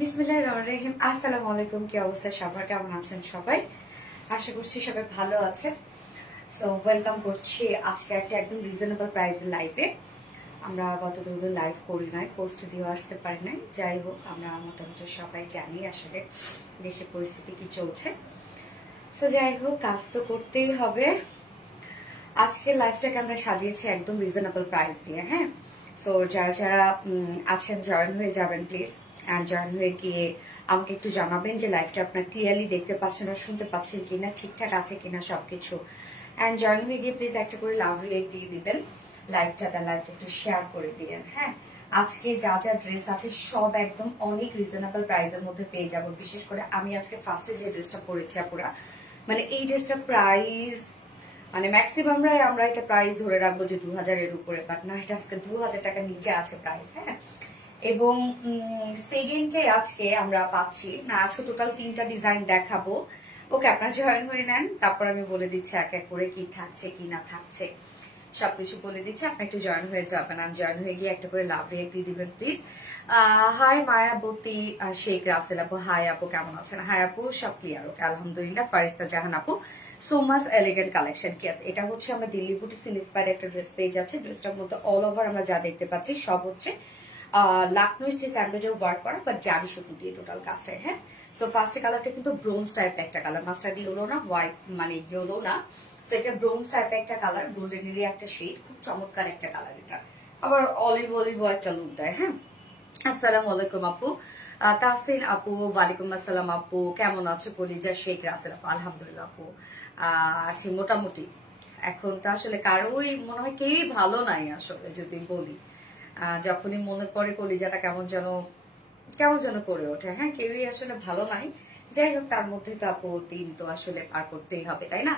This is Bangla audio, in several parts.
বিসমিল্লাহির রহমানির রহিম। আসসালামু আলাইকুম। কি অবস্থা সবার, কেমন আছেন সবাই? আশা করছি সবাই ভালো আছে। সো ওয়েলকাম করছি আজকে একটা একদম রিজনেবল প্রাইসের লাইভে। আমরা গত দুদিন লাইভ করি নাই, পোস্ট দিয়ে আসতে পারি নাই। যাই হোক, আমরা মোটামুটি সবাই জানি আসলে দেশের পরিস্থিতি কি চলছে। সো যাই হোক, কাজ তো করতেই হবে। আজকের লাইভটাকে আমরা সাজিয়েছি একদম রিজনেবল প্রাইস দিয়ে। হ্যাঁ, সো যারা যারা আছেন জয়েন হয়ে যাবেন প্লিজ। অ্যান্ড জয়েন হয়ে গিয়ে আমাকে একটু জানাবেন যে লাইভটা আপনার ক্লিয়ারলি দেখতে পাচ্ছেন আর শুনতে পাচ্ছেন কিনা, ঠিকঠাক আছে কিনা সবকিছু। অ্যান্ড জয়েন হয়ে গিয়ে প্লিজ একটা করে লাভ রিয়েক্ট দিয়ে দিবেন লাইভটা একটু শেয়ার করে দিবেন। হ্যাঁ, আজকে যা যা ড্রেস আছে সব একদম অনেক রিজনেবল প্রাইসের মধ্যে পেয়ে যাব। বিশেষ করে আমি আজকে ফার্স্টে যে ড্রেসটা পরেছি আপুরা, মানে এই ড্রেসটা প্রাইস মানে ম্যাক্সিমামরাই আমরা এটা প্রাইস ধরে রাখবো যে 2000-এর উপরে, বাট না, এটা আজকে 2000 টাকার নিচে আছে প্রাইস। হ্যাঁ, এবং সেকেন্ডে আজকে আমরা পাচ্ছি না, আজকে টোটাল 3টা ডিজাইন দেখাবো। ওকে, আপনারা জয়েন হয়ে নেন, তারপর আমি বলে দিচ্ছি এক এক করে কি থাকছে কি না থাকছে সবকিছু বলে দিচ্ছি। আপনি একটু জয়েন হয়ে যাবেন, আর জয়েন হয়ে গিয়ে একটা করে লাভ রিয়েক্ট দিয়ে দিবেন প্লিজ। হাই মায়াবতী শেখ রাসেল আপু, হাই আপু, কেমন আছেন? হাই আপু, সব ক্লিয়ার? ওকে, আলহামদুলিল্লাহ। ফারিস্তা জাহান আপু, সো মাচ এলিগেন্ট কালেকশন। কি আছে? এটা হচ্ছে আমরা দিল্লি বুটিক্স ইন্সপায়ার্ড একটা ড্রেস পেয়ে যাচ্ছে। ড্রেসটার মধ্যে অল ওভার আমরা যা দেখতে পাচ্ছি সব হচ্ছে লাকনো স্টিচ এমব্রয়ডারি ওয়ার্ক করা, বাট জারি সুতো দিয়ে টোটাল কাজটাই। হ্যাঁ, সো ফার্স্ট কালারটা কিন্তু ব্রোঞ্জ টাইপ একটা কালার, মাস্টার্ড ইয়েলো না, হোয়াইট মানে ইয়েলো না। সো এটা ব্রোঞ্জ টাইপ একটা কালার, গোল্ডেনেরই একটা শেড, খুব চমৎকার একটা কালার। এটা আবার অলিভ অলিভ একটা লুক দেয়। হ্যাঁ, আসসালামু আলাইকুম আপু। তাহসিন আপু, ওয়ালাইকুম আসসালাম আপু, কেমন আছো? কলিজা শেখ রাসেল আপু, আলহামদুলিল্লাহ আপু আছি মোটামুটি। এখন তো আসলে কারোই মনে হয় কেউই ভালো নাই আসলে, যদি বলি যখনই মনে পড়ে কলিজাটা কেমন যেন করে ওঠে। হ্যাঁ, কেউই আসলে ভালো নাই। যাই হোক, তার মধ্যে তো আপু দিন তো আসলে পার করতেই হবে, তাই না?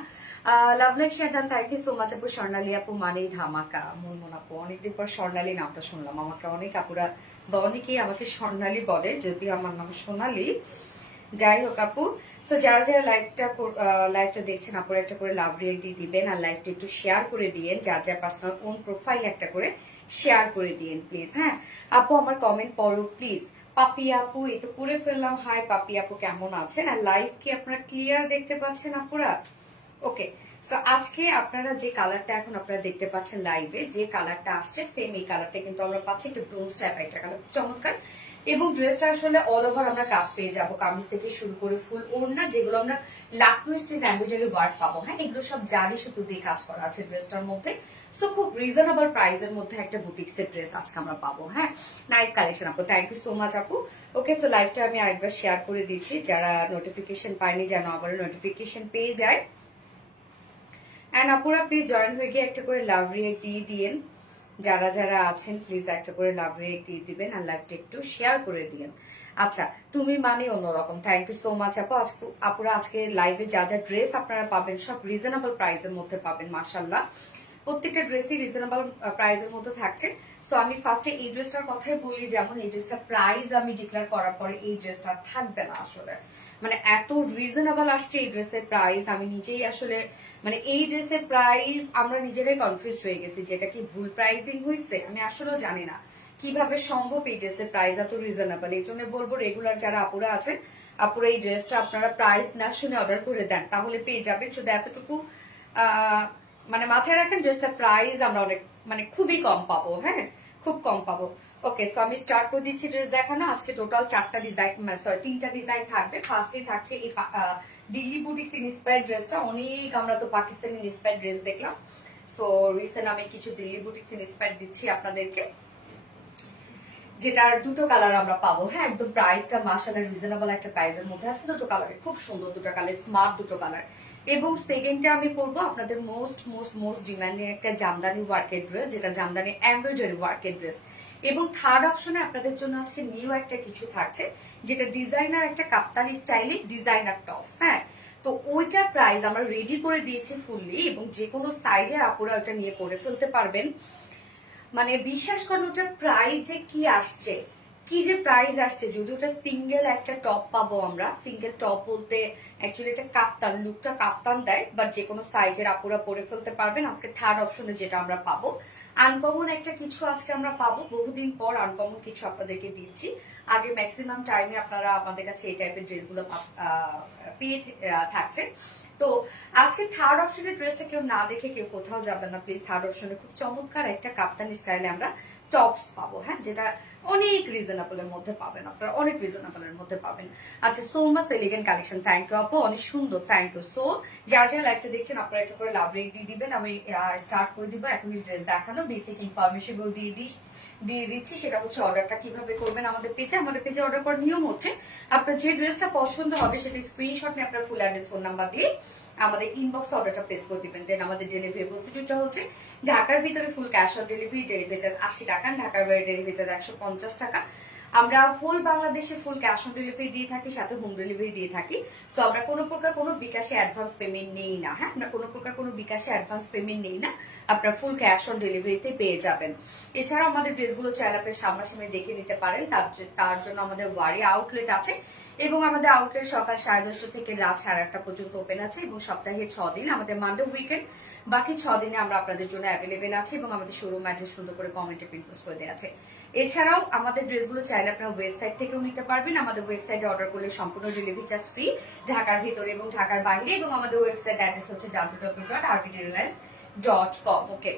Love like share done, thank you so much আপু। স্বর্ণালী আপু মানেই ধামাকা। মুনমুন আপু, অনেকদিন পর স্বর্ণালী নামটা শুনলাম। আমাকে অনেক আপুরা বা অনেকেই আমাকে স্বর্ণালী বলে, যদিও আমার নাম সোনালী। যাই হোক আপু, সো যারা যারা লাইভটা দেখছেন, আপুর একটা করে লাভ রিয়েক্ট দিয়ে দিবেন, আর লাইভটা একটু শেয়ার করে দিয়েন। যার যার পার্সোনাল ওন প্রোফাইল একটা করে শেয়ার করে দিয়েন প্লিজ। হ্যাঁ আপু, আমার কমেন্ট পড়ো প্লিজ। পাপি আপু, এই তো করে ফেললাম। হাই পাপি আপু, কেমন আছেন? আর লাইভ কি আপনারা ক্লিয়ার দেখতে পাচ্ছেন আপুরা? ওকে, সো আজকে আপনারা যে কালারটা এখন আপনারা দেখতে পাচ্ছেন লাইভে, যে কালারটা আসছে সেম এই কালারটা কিন্তু আমরা পাচ্ছি একটু ব্রোঞ্জ টাইপ একটা কালার, চমৎকার। এবং ড্রেসটা আসলে অল ওভার আমরা কাজ পেয়ে যাবো, কামিজ থেকে শুরু করে ফুল ওড়না, যেগুলো আমরা লাকনো স্টিচ এমব্রয়ডারি ওয়ার্ক পাবো। হ্যাঁ, এগুলো সব জারি সুতো দিয়ে কাজ করা আছে ড্রেসটার মধ্যে। সো খুব রিজনেবল প্রাইসের মধ্যে একটা বুটিক্সের ড্রেস আজকে আমরা পাবো। হ্যাঁ, নাইস কালেকশন আপু, থ্যাংক ইউ সো মাচ আপু। ওকে, সো লাইভটা আমি আরেকবার শেয়ার করে দিচ্ছি, যারা নোটিফিকেশন পায়নি যেন আবার নোটিফিকেশন পেয়ে যায়। অ্যান্ড আপুরা প্লিজ জয়েন হয়ে গিয়ে একটা করে লাভ রিয়েক্ট দিয়ে দিয়েন। যারা যারা আছেন প্লিজ একটা করে লাভ রিয়েক্ট দিয়ে দিবেন, আর লাইভটা একটু শেয়ার করে দিয়েন। আচ্ছা, তুমি মানে অন্যরকম, থ্যাংক ইউ সো মাচ আপু। আজকে আপুরা আজকে লাইভে যা যা ড্রেস আপনারা পাবেন সব রিজনেবল প্রাইসের মধ্যে পাবেন, মাশাল্লাহ। প্রত্যেকটা ড্রেসই রিজনেবল প্রাইসের মধ্যে থাকছে। সো আমি ফার্স্টে এই ড্রেসটার কথাই বলি, যেমন এই ড্রেসটা প্রাইস আমি ডিক্লেয়ার করার পরে এই ড্রেসটা থাকবে না আসলে, মানে এত রিজনেবল আসছে এই ড্রেসের প্রাইস। আমি নিজেই আসলে মানে এই ড্রেসের প্রাইস আমরা নিজেরাই কনফিউজ হয়ে গেছি, যেটা কি ভুল প্রাইসিং হয়েছে আমি আসলেও জানি না কিভাবে সম্ভব এই ড্রেসের প্রাইস এত রিজনেবল। এই জন্য বলবো রেগুলার যারা আপুরা আছেন, আপুরা এই ড্রেসটা আপনারা প্রাইস না শুনে অর্ডার করে দেন, তাহলে পেয়ে যাবেন। শুধু এতটুকু মানে মাথায় রাখেন, ড্রেসটা প্রাইস আমরা অনেক মানে খুবই কম পাবো। হ্যাঁ, খুব কম পাবো। ওকে, সো আমি স্টার্ট করে দিচ্ছি ড্রেস দেখানো। আজকে টোটাল 4টা ডিজাইন, সরি 3টা ডিজাইন থাকবে। ফার্স্টেই থাকছে এই দিল্লি বুটিক্স ইন্সপায়ার্ড ড্রেসটা। অনেক আমরা তো পাকিস্তানি ইন্সপায়ার্ড ড্রেস দেখলাম, সো রিসেন্ট আমি কিছু দিল্লি বুটিক্স ইন্সপায়ার্ড দিচ্ছি আপনাদেরকে, যেটার দুটো কালার আমরা পাবো। হ্যাঁ, একদম প্রাইসটা মাশাআল্লাহ রিজনেবল একটা প্রাইসের মধ্যে আছে। দুটো কালারে খুব সুন্দর, দুটো কালার স্মার্ট, দুটো কালার। এবং সেকেন্ডে আমি পরবো আপনাদের মোস্ট মোস্ট মোস্ট ডিমান্ডিং একটা জামদানি ওয়ার্কের ড্রেস, যেটা জামদানি এমব্রয়ডারি ওয়ার্কের ড্রেস। এবং থার্ড অপশনে আপনাদের জন্য আজকে নিউ একটা কিছু থাকছে, যেটা ডিজাইনার একটা কাপ্তানি স্টাইলে ডিজাইনার টপস। হ্যাঁ, তো ওইটার প্রাইস আমরা রেডি করে দিয়েছি ফুললি, এবং যে কোনো সাইজের আপুরা ওটা নিয়ে পরে ফেলতে পারবেন। মানে বিশ্বাস করেন ওটার প্রাইস যে কি আসছে, কি যে প্রাইস আসছে। যদি ওটা সিঙ্গেল একটা টপ পাবো আমরা, সিঙ্গেল টপ বলতে অ্যাকচুয়ালি এটা কাফতান, লুকটা কাফতান দেয়, বাট যে কোনো সাইজের আপুরা পরে ফেলতে পারবেন। আজকে থার্ড অপশনে যেটা আমরা পাবো, আনকমন একটা কিছু আজকে আমরা পাবো, বহুদিন পর আনকমন কিছু আপনাদেরকে দিচ্ছি। আগে ম্যাক্সিমাম টাইমে আপনারা আমাদের কাছে এই টাইপের ড্রেসগুলো পেয়ে থাকছে। তো আজকে থার্ড অপশনের ড্রেসটা কেউ না দেখে কেউ কোথাও যাবেন না প্লিজ। থার্ড অপশনে খুব চমৎকার একটা কাপ্তানি স্টাইলে আমরা টপস পাবো, হ্যাঁ, যেটা অনেক রিজনেবলের মধ্যে পাবেন, আপনারা অনেক রিজনেবলের মধ্যে পাবেন। আচ্ছা, so much elegant collection, thank you আপু, অনেক সুন্দর, থ্যাংক ইউ। সো যারা যারা লাইভটা দেখছেন আপনারা একটা করে লাভ রেক দিয়ে দিবেন, আমি স্টার্ট করে দিব এখনই ড্রেস দেখানো। বেসিক ইনফরমেশন গুলো দিয়ে দিচ্ছি, সেটা হচ্ছে অর্ডারটা কিভাবে করবেন আমাদের পেজে অর্ডার করার নিয়ম হচ্ছে আপনার যে ড্রেসটা পছন্দ হবে সেটা স্ক্রিনশট নিয়ে আপনার ফুল অ্যাড্রেস ফোন নাম্বার দিয়ে আমাদের ইনবক্স অর্ডারটা প্লেস করে দিবেন। দেন আমাদের ডেলিভারি প্রসিডিউরটা হচ্ছে ঢাকার ভিতরে full cash on delivery, delivery charge 80 টাকা, ঢাকার বাইরে ডেলিভারি চার্জ 150 টাকা। আমরা ফুল বাংলাদেশে ফুল ক্যাশ অন ডেলিভারি দিয়ে থাকি, সাথে হোম ডেলিভারি দিয়ে থাকি। তো আমরা কোনো প্রকার কোনো বিকাশে অ্যাডভান্স পেমেন্ট নেই না, হ্যাঁ, আমরা কোনো প্রকার কোনো বিকাশে অ্যাডভান্স পেমেন্ট নেই না, আপনার ফুল ক্যাশ অন ডেলিভারিতে পেয়ে যাবেন। এছাড়াও আমাদের ড্রেসগুলো চাইলে আপনি সামনাসামনি দেখে নিতে পারেন, তার জন্য আমাদের ওয়ারি আউটলেট আছে এবং আমাদের আউটলেট সকাল 10:30 থেকে রাত 1:30 পর্যন্ত ওপেন আছে এবং সপ্তাহে 6 দিন, আমাদের মানডে উইকেন্ড, বাকি 6 দিনে আমরা আপনাদের জন্য অ্যাভেলেবেল আছে এবং আমাদের শোরুম অ্যাড্রেস সুন্দর করে কমেন্টে পিন পোস্ট করে দেওয়া আছে। এছাড়াও আমাদের ড্রেসগুলো চাইলে আপনারা ওয়েবসাইট থেকেও নিতে পারবেন। আমাদের ওয়েবসাইটে অর্ডার করলে সম্পূর্ণ ডেলিভারি চার্জ ফ্রি, ঢাকার ভিতরে এবং ঢাকার বাইরে, এবং আমাদের ওয়েবসাইট অ্যাড্রেস হচ্ছে www.rptreliance.com। Okay,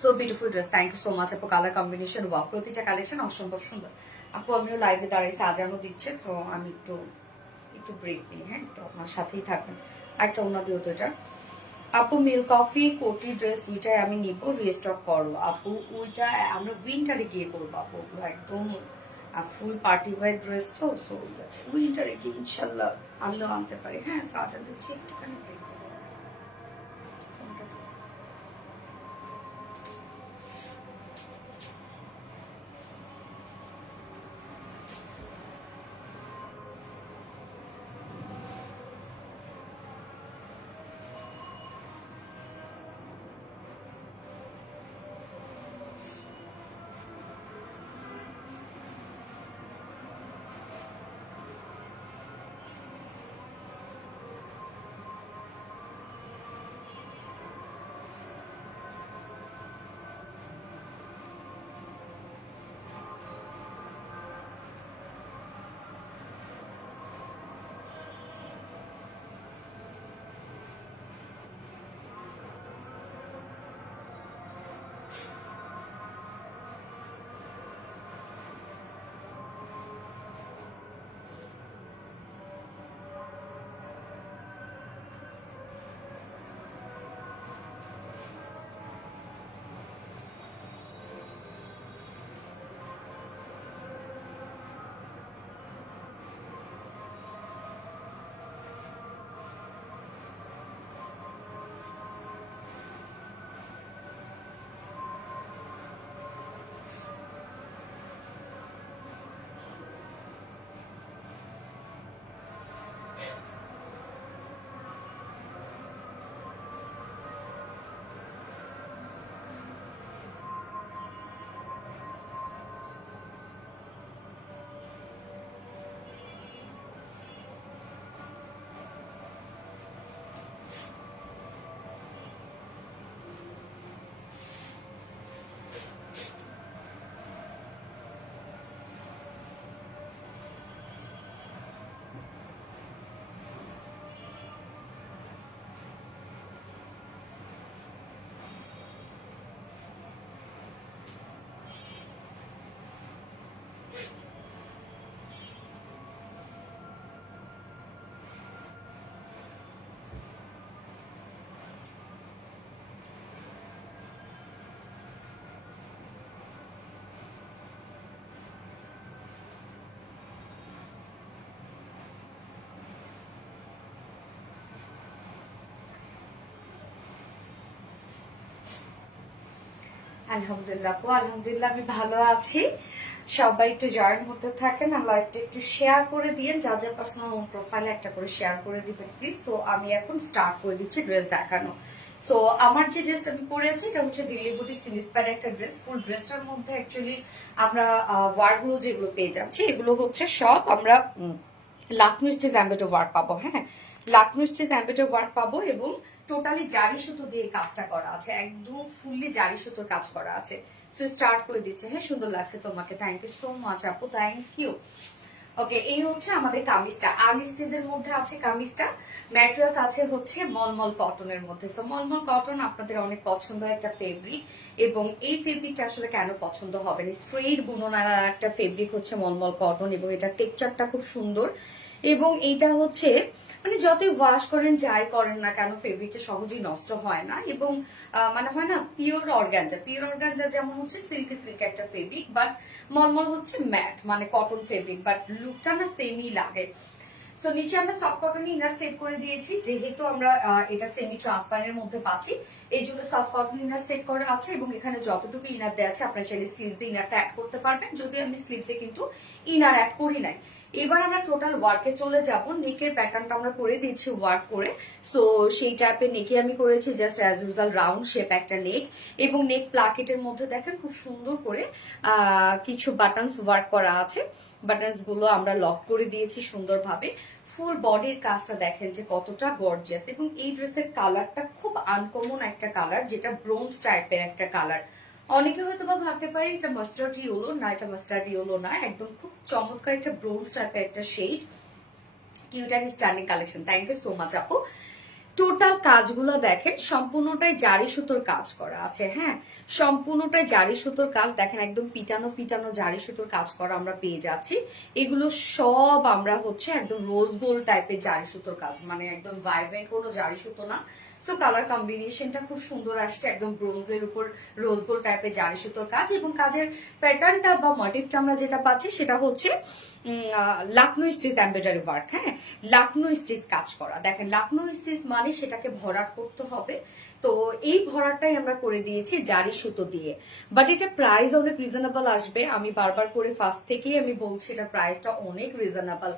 so beautiful dress, thank you so much আপু। কালার কম্বিনেশন ওয়াও, প্রতিটা কালেকশন অসম্ভব সুন্দর আপু। আমিও লাইভে দাঁড়িয়ে সাজানো দিচ্ছে, তো আমি একটু ব্রেক নিই, হ্যাঁ, একটু আপনার সাথেই থাকবেন। একটা অন্য দিও তো এটা আপু। মিল কফি কোটি ড্রেস দুইটাই আমি নিব, রিস্টক করো আপু। ওইটা আমরা উইন্টারে গিয়ে করবো আপু, ওগুলো একদম ফুল পার্টি ওয়্যার ড্রেস, তো সো উইন্টারে গিয়ে ইনশাল্লাহ আনলেও আনতে পারি, হ্যাঁ। সাজা দিচ্ছি একটুখানি। আলহামদুলিল্লাহ আপু, আলহামদুলিল্লাহ আমি ভালো আছি। সবাই একটু জয়েন হতে থাকেন আর লাইভটা একটু শেয়ার করে দিয়েন, যা যা পার্সোনাল হোম প্রোফাইলে একটা করে শেয়ার করে দিবেন প্লিজ। তো আমি এখন স্টার্ট করে দিচ্ছি ড্রেস দেখানো। সো আমার যে ড্রেসটা আমি পরেছি এটা হচ্ছে দিল্লি বুটিক্স ইন্সপায়ার্ড একটা ড্রেস। ফুল ড্রেসটার মধ্যে অ্যাকচুয়ালি আমরা ওয়ারগুলো যেগুলো পেয়ে যাচ্ছি এগুলো হচ্ছে সব আমরা লাকমি স্টিচ এমব্রয়ডারি ওয়ার্ক পাবো। হ্যাঁ, লাকমি স্টিচ এমব্রয়ডারি ওয়ার্ক পাবো এবং টোটালি জারি সুতো দিয়ে কাজটা করা আছে, একদম ফুললি জারি সুতোর কাজ করা আছে। সো স্টার্ট করে দিচ্ছে। হ্যাঁ, সুন্দর লাগছে তোমাকে, থ্যাংক ইউ সো মাচ আপু, থ্যাংক ইউ। ওকে, এই হচ্ছে আমাদের কামিজটা। আর্লি স্টিচের মধ্যে আছে কামিজটা। ম্যাটেরিয়ালস আছে হচ্ছে মলমল কটনের মধ্যে। সো মলমল কটন আপনাদের অনেক পছন্দের একটা ফেব্রিক, এবং এই ফেব্রিকটা আসলে কেন পছন্দ হবে না, স্ট্রেট বুননার একটা ফেব্রিক হচ্ছে মলমল কটন, এবং এটা টেক্সচারটা খুব সুন্দর। এবং এইটা হচ্ছে মানে যতই ওয়াশ করেন যাই করেন না কেন ফেব্রিকটা সহজেই নষ্ট হয় না, এবং মানে হয় না পিওর অর্গানজা, পিওর অর্গানজা যেমন হচ্ছে সিল্কি সিল্কি একটা ফেব্রিক, বাট মলমল হচ্ছে ম্যাট মানে কটন ফেব্রিক, বাট লুকটা না সেমই লাগে। সো নিচে আমরা সফট কটন ইনার সেট করে দিয়েছি, যেহেতু আমরা এটা সেমি ট্রান্সপারেন্টের মধ্যে পাচ্ছি এই জন্য সফট কটন ইনার সেট করা আছে, এবং এখানে যতটুকু ইনার দেওয়া আছে আপনারা চাইলে স্লিভসে ইনারটা অ্যাড করতে পারবেন, যদি আমি স্লিভসে কিন্তু ইনার অ্যাড করি নাই। এবার আমরা টোটাল ওয়ার্কে চলে যাব। নেকের প্যাটার্নটা আমরা করে দিয়েছি ওয়ার্ক করে। সো সেই টাইপের নেকে আমি করেছি just as usual round shape একটা নেক, এবং নেক প্লাকেটের মধ্যে দেখেন খুব সুন্দর করে কিছু বাটনস ওয়ার্ক করা আছে। বাটনস গুলো আমরা লক করে দিয়েছি সুন্দরভাবে। ফুল বডির কাজটা দেখেন যে কতটা গর্জিয়াস, এবং এই ড্রেসের কালারটা খুব আনকমন একটা কালার, যেটা ব্রোঞ্জ টাইপের একটা কালার। অনেকে হয়তো বা ভাবতে পারে এটা মাস্টার্ড ইয়েলো, না এটা মাস্টার্ড ইয়েলো না, একদম খুব চমৎকার একটা ব্রোঞ্জ টাইপের একটা শেড। Cute and stunning collection, thank you so much আপু। টোটাল কাজগুলো দেখেন সম্পূর্ণটাই জারি সুতোর কাজ করা আছে। হ্যাঁ, সম্পূর্ণটাই জারি সুতোর কাজ দেখেন, একদম পিটানো পিটানো জারি সুতোর কাজ করা আমরা পেয়ে যাচ্ছি। এগুলো সব আমরা হচ্ছে একদম রোজ গোল্ড টাইপের জারি সুতোর কাজ, মানে একদম ভাইব্রেন্ট কোনো জারি সুতো না। সো কালার কম্বিনেশনটা খুব সুন্দর আসছে, একদম ব্রোঞ্জের উপর রোজ গোল্ড টাইপের জারি সুতোর কাজ, এবং কাজের প্যাটার্নটা বা মোটিভটা আমরা যেটা পাচ্ছি সেটা হচ্ছে লাকনো স্টিচ এমব্রয়ডারি ওয়ার্ক। হ্যাঁ, লাকনো স্টিচ কাজ করা দেখেন, লাকনো স্টিচ মানে সেটাকে ভরাট করতে হবে, তো এই ভরাটটাই আমরা করে দিয়েছি জারি সুতো দিয়ে। বাট এটা প্রাইস অনেক রিজনেবল আসবে, আমি বারবার করে ফার্স্ট থেকেই আমি বলছি এটা প্রাইসটা অনেক রিজনেবল।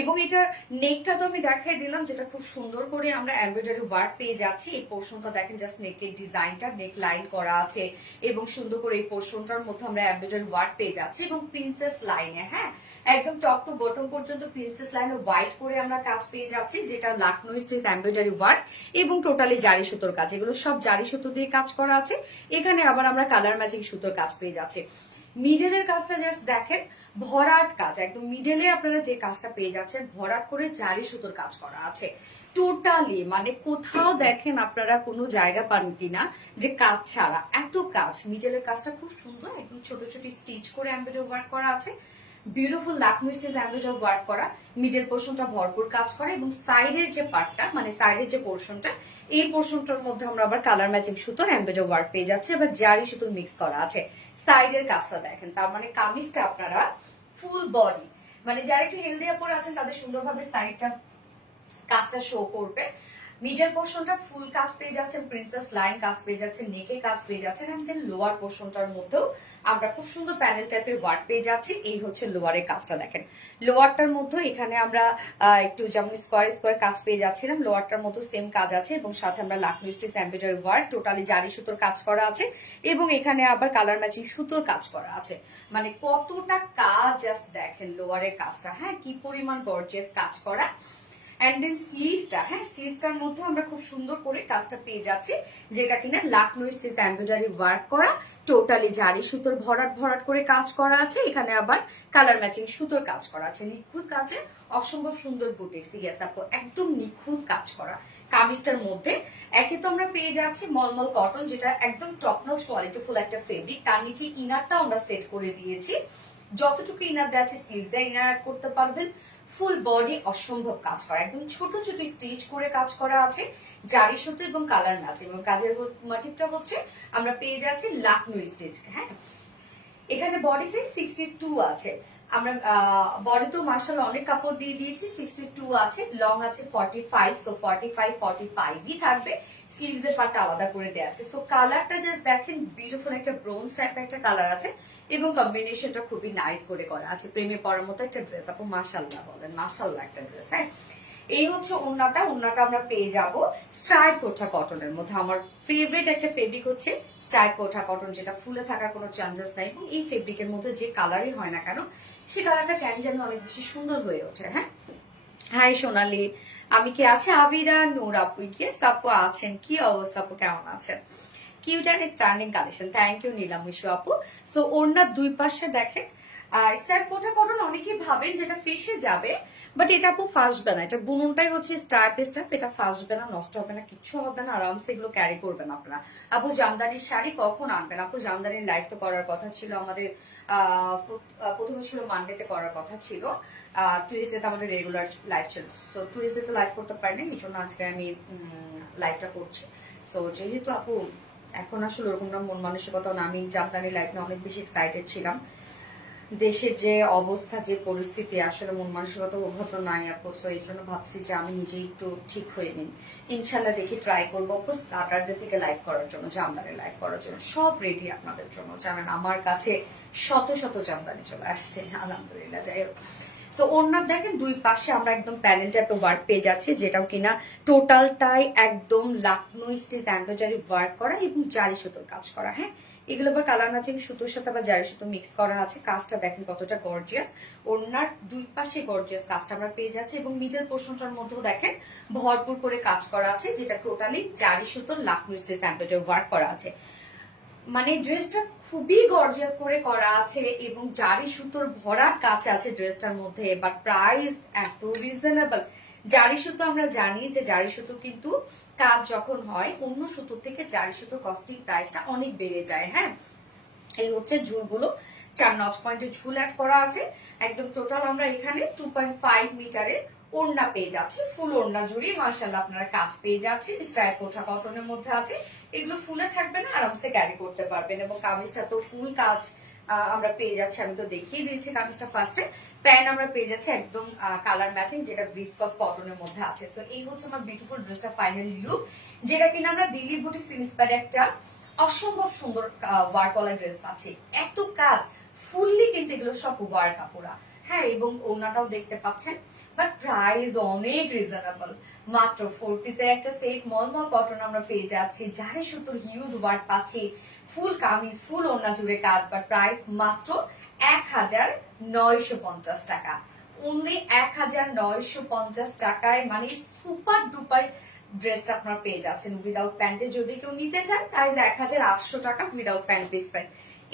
এবং এটার নেকটা তো আমি দেখাই দিলাম, যেটা খুব সুন্দর করে আমরা এমব্রয়ডারি ওয়ার্ক পেয়ে যাচ্ছি। এই পোর্শনটা দেখেন জাস্ট নেকের ডিজাইনটা, নেক লাইন করা আছে, এবং সুন্দর করে এই পোর্শনটার মধ্যে আমরা এমব্রয়ডারি ওয়ার্ক পেয়ে যাচ্ছি, এবং প্রিন্সেস লাইনে, হ্যাঁ একদম টপ টু বটম পর্যন্ত প্রিন্সেস লাইনে হোয়াইট করে আমরা কাজ পেয়ে যাচ্ছি, যেটা লাকনো স্টিচ এমব্রয়ডারি ওয়ার্ক, এবং টোটালি জারি সুতোর কাজ, এগুলো সব জারি সুতো দিয়ে কাজ করা আছে। এখানে আবার আমরা কালার ম্যাচিং সুতোর কাজ পেয়ে যাচ্ছি। মিডলের কাজটা জাস্ট দেখেন, ভরাট কাজ, একদম মিডলে আপনারা যে কাজটা পেয়ে যাচ্ছেন ভরাট করে জারি সুতোর কাজ করা আছে টোটালি, মানে কোথাও দেখেন আপনারা কোনো জায়গা পান কিনা যে কাজ ছাড়া এত কাজ। মিডলের কাজটা খুব সুন্দর, একদম ছোট ছোট স্টিচ করে এমব্রয়ডারি ওয়ার্ক করা আছে, beautiful Lucknow stitch embroidery work করা, মিডল পোর্শনটা ভরপুর কাজ করা, এবং সাইডের যে পার্টটা মানে সাইডের যে পোর্শনটা, এই পোর্শনটার মধ্যে আমরা আবার কালার ম্যাচিং সুতোর এমব্রয়ডারি ওয়ার্ক পেয়ে যাচ্ছে, আবার জারি সুতোর মিক্স করা আছে। সাইডের কাজটা দেখেন, তার মানে কামিজটা আপনারা ফুল বডি, মানে যারা একটু হেলদি আপর আছেন তাদের সুন্দরভাবে সাইডটা কাজটা শো করবে। মিডল পোর্শনটা ফুল কাজ পেয়ে যাচ্ছেন, প্রিন্সেস লাইন কাজ পেয়ে যাচ্ছেন, নেকে কাজ পেয়ে যাচ্ছেন, এন্ড দেন লোয়ার পোর্শনটার মধ্যেও আমরা খুব সুন্দর প্যানেল টাইপের ওয়ার্ক পেয়ে যাচ্ছি। এই হচ্ছে লোয়ারের কাজটা দেখেন, লোয়ারটার মধ্যে এখানে আমরা একটু যেমন স্কোয়ার স্কোয়ার কাজ পেয়ে যাচ্ছিলাম, লোয়ারটার মধ্যে সেম কাজ আছে, এবং সাথে আমরা Lucknow stitch embroidery work, totally জারি সুতোর কাজ করা আছে, এবং এখানে আবার কালার ম্যাচিং সুতোর কাজ করা আছে। মানে কতটা কাজ জাস্ট দেখেন লোয়ারের কাজটা, হ্যাঁ কি পরিমাণ গর্জিয়াস কাজ করা। এন্ড দেন স্লিভসটা, হ্যাঁ স্লিভসটার মধ্যে আমরা খুব সুন্দর করে কাজটা পেয়ে যাচ্ছি, যেটা কিনা লাকনো স্টিচ এমব্রয়ডারি ওয়ার্ক করা, টোটালি জারি সুতোর ভরাট ভরাট করে কাজ করা আছে। এখানে আবার কালার ম্যাচিং সুতোর কাজ করা আছে, নিখুঁত কাজে অসম্ভব সুন্দর বুটিক্স। ইয়েস আপু, একদম নিখুঁত কাজ করা কামিজটার মধ্যে। একে তো আমরা পেয়ে যাচ্ছি মলমল কটন, যেটা একদম টপ নচ কোয়ালিটিফুল একটা ফেব্রিক, তার নিচে ইনারটা আমরা সেট করে দিয়েছি, যতটুকু ইনার দেওয়া আছে স্লিভস ইনার অ্যাড করতে পারবেন। ফুল বডি অসম্ভব কাজ করা, একদম ছোট ছোট স্টিচ করে কাজ করা আছে, জারি সুতো এবং কালার ম্যাচ, এবং কাজের মোটিভটা হচ্ছে আমরা পেয়ে যাচ্ছি লাকনো স্টিচ। হ্যাঁ, এখানে বডি সাইজ 62 আছে, আমরা বডি তো মাশাআল্লাহ অনেক কাপড় দিয়ে দিয়েছি, 62 আছে, লং আছে 45, সো 45ই থাকবে। স্লিভস এর পার্টটা আলাদা করে দেওয়া আছে। সো কালারটা জাস্ট দেখেন, বিউটিফুল একটা ব্রোঞ্জ টাইপের একটা কালার আছে, এবং কম্বিনেশনটা খুবই নাইস করে করা আছে। প্রেমে পড়ার মতো একটা ড্রেস, আপু মাশাআল্লাহ বলেন, মাশাআল্লাহ একটা ড্রেস। হ্যাঁ, এই হচ্ছে ওড়নাটা, ওড়নাটা আমরা পেয়ে যাব স্ট্রাইপ কোঠা কটনের মধ্যে। আমার ফেভারিট একটা ফেব্রিক হচ্ছে স্ট্রাইপ কোঠা কটন, যেটা ফুলে থাকার কোনো চান্সেস নাই, এবং এই ফেব্রিকের মধ্যে যে কালারই হয় না কেন সেই কালারটা কেন যেন অনেক বেশি সুন্দর হয়ে ওঠে। হ্যাঁ, হাই সোনালি, আমি কি আছে আবিরা নূর আপু কি আপু আছেন? কি অবস্থা আপু, কেমন আছেন? Cute and stunning collection, thank you Nilam ইস্যু আপু। সো ওড়নার দুই পাশে দেখেন স্টাইল কোটা কটন, অনেকেই ভাবেন যেটা ফেসে যাবে, বাট এটা আপু ফাঁসবে না। এটা বুননটাই হচ্ছে স্টাইপ স্টাইপ, এটা ফাঁসবে না, নষ্ট হবে না, কিচ্ছু হবে না, আরামসে এগুলো ক্যারি করবেন আপনারা। আপু জামদানির শাড়ি কখন আনবেন? আপু জামদানির লাইভ তো করার কথা ছিল আমাদের, প্রথমে ছিল মানডেতে করার কথা ছিল, টুইসডেতে আমাদের রেগুলার লাইভ ছিল। তো টুইসডেতে লাইভ করতে পারিনি, এই জন্য আজকে আমি লাইভটা করছি। সো যেহেতু আপু এখন আসলে ওরকম না মন মানসিকতা না, আমি জামদানি লাইফ নিয়ে অনেক বেশি এক্সাইটেড ছিলাম। দেশের যে অবস্থা, যে পরিস্থিতি, আসলে মন মানসিকতা ওভাবে নাই আপু। সো এই জন্য ভাবছি যে আমি নিজেই একটু ঠিক হয়ে নিই। ইনশাল্লাহ দেখি ট্রাই করবো আপু স্যাটারডে থেকে লাইভ করার জন্য, জামদানি লাইভ করার জন্য সব রেডি আপনাদের জন্য। জানেন আমার কাছে শত শত জামদানি চলে আসছে, আলহামদুলিল্লাহ। যাই হোক, সো ওনার দেখেন দুই পাশে আমরা একদম প্যানেল টাইপের ওয়ার্ক পেয়ে যাচ্ছি, যেটাও কিনা টোটালটাই একদম লাকনো স্টিচ এমব্রয়ডারি ওয়ার্ক করা এবং জারি সুতোর কাজ করা। হ্যাঁ, এগুলো আবার কালার ম্যাচিং সুতোর সাথে আবার জারি সুতো মিক্স করা আছে। কাজটা দেখেন কতটা গর্জিয়াস, ওনার দুই পাশে গর্জিয়াস কাজটা আমরা পেয়ে যাচ্ছি এবং মিডল পোর্শনটার মধ্যেও দেখেন ভরপুর করে কাজ করা আছে, যেটা টোটালি জারি সুতোর লাকনো স্টিচ এমব্রয়ডারি ওয়ার্ক করা আছে। মানে ড্রেসটা খুবই গর্জিয়াস করে করা আছে এবং জারি সুতোর ভরাট কাজ আছে ড্রেসটার মধ্যে। বাট প্রাইস এত রিজনেবল। জারি সুতো আমরা জানি যে জারি সুতো কিন্তু কাজ যখন হয় অন্য সুতো থেকে জারি সুতোর কস্টিং প্রাইসটা অনেক বেড়ে যায়। হ্যাঁ, এই হচ্ছে ঝুলগুলো, 4 পয়েন্টের ঝুল অ্যাড করা আছে। একদম টোটাল আমরা এখানে 2.5 মিটারের ওড়না পেয়ে যাচ্ছি, ফুল ওড়না জুড়ে মার্শাল্লাহ আপনারা কাজ পেয়ে যাচ্ছি। স্ট্রাইপ ওঠা কটনের মধ্যে আছে, এগুলো ফুলে থাকবে না, আরামসে ক্যারি করতে পারবেন। এবং কামিজটা তো ফুল কাজ আমরা পেয়ে যাচ্ছি, আমি তো দেখিয়ে দিয়েছি কামিজটা ফার্স্টে। প্যান্ট আমরা পেয়ে যাচ্ছি একদম কালার ম্যাচিং, যেটা ভিসকস কটনের মধ্যে আছে। তো এই হচ্ছে আমার বিউটিফুল ড্রেসটা ফাইনালি লুক, যেটা কিনা আমরা দিল্লি বুটিক ইন্সপায়ার্ড একটা অসম্ভব সুন্দর ওয়ার্ক ওয়ালা ড্রেস পাচ্ছি। এত কাজ ফুললি কিন্তু এগুলো সব ওয়ার্ক কাপড়া। হ্যাঁ, এবং ওনাটাও দেখতে পাচ্ছেন, বাট প্রাইস অনেক রিজনেবল। মাত্র 4 পিসের একটা সেট মলমল কটন আমরা পেয়ে যাচ্ছি, জারি সুতোর হিউজ ওয়ার্ক পাচ্ছি, ফুল কামিজ ফুল ওড়না জুড়ে কাজ, বাট প্রাইস মাত্র 1950 টাকা। অনলি 1950 টাকায়, মানে সুপার ডুপার ড্রেসটা আপনারা পেয়ে যাচ্ছেন উইদাউট প্যান্টে। যদি কেউ নিতে চান প্রাইস 1800 টাকা উইদাউট প্যান্ট পিস প্রাইস।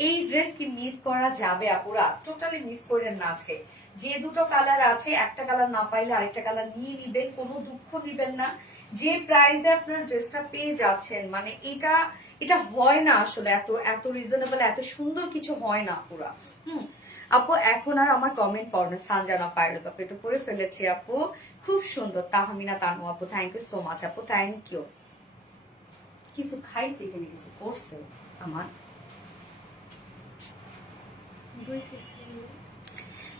এই ড্রেস কি মিস করা যাবে আপুরা? টোটালি মিস করেন না। আজকে যে দুটো কালার আছে, একটা কালার না পাইলে আরেকটা কালার নিয়ে নিবেন, কোনো দুঃখ নিবেন না। যে প্রাইসে আপনার ড্রেসটা পেয়ে যাচ্ছেন, মানে এটা এটা হয় না আসলে, এত এত রিজনেবল এত সুন্দর কিছু হয় না আপুরা। আপু এখন আর আমার কমেন্ট পড়ো না। সানজানা ফাইরোজ আপু এটা পড়ে ফেলেছি আপু, খুব সুন্দর। তাহমিনা তানু আপু থ্যাংক ইউ সো মাচ আপু, থ্যাংক ইউ। কিছু খাইছি এখানে, কিছু করছে আমার।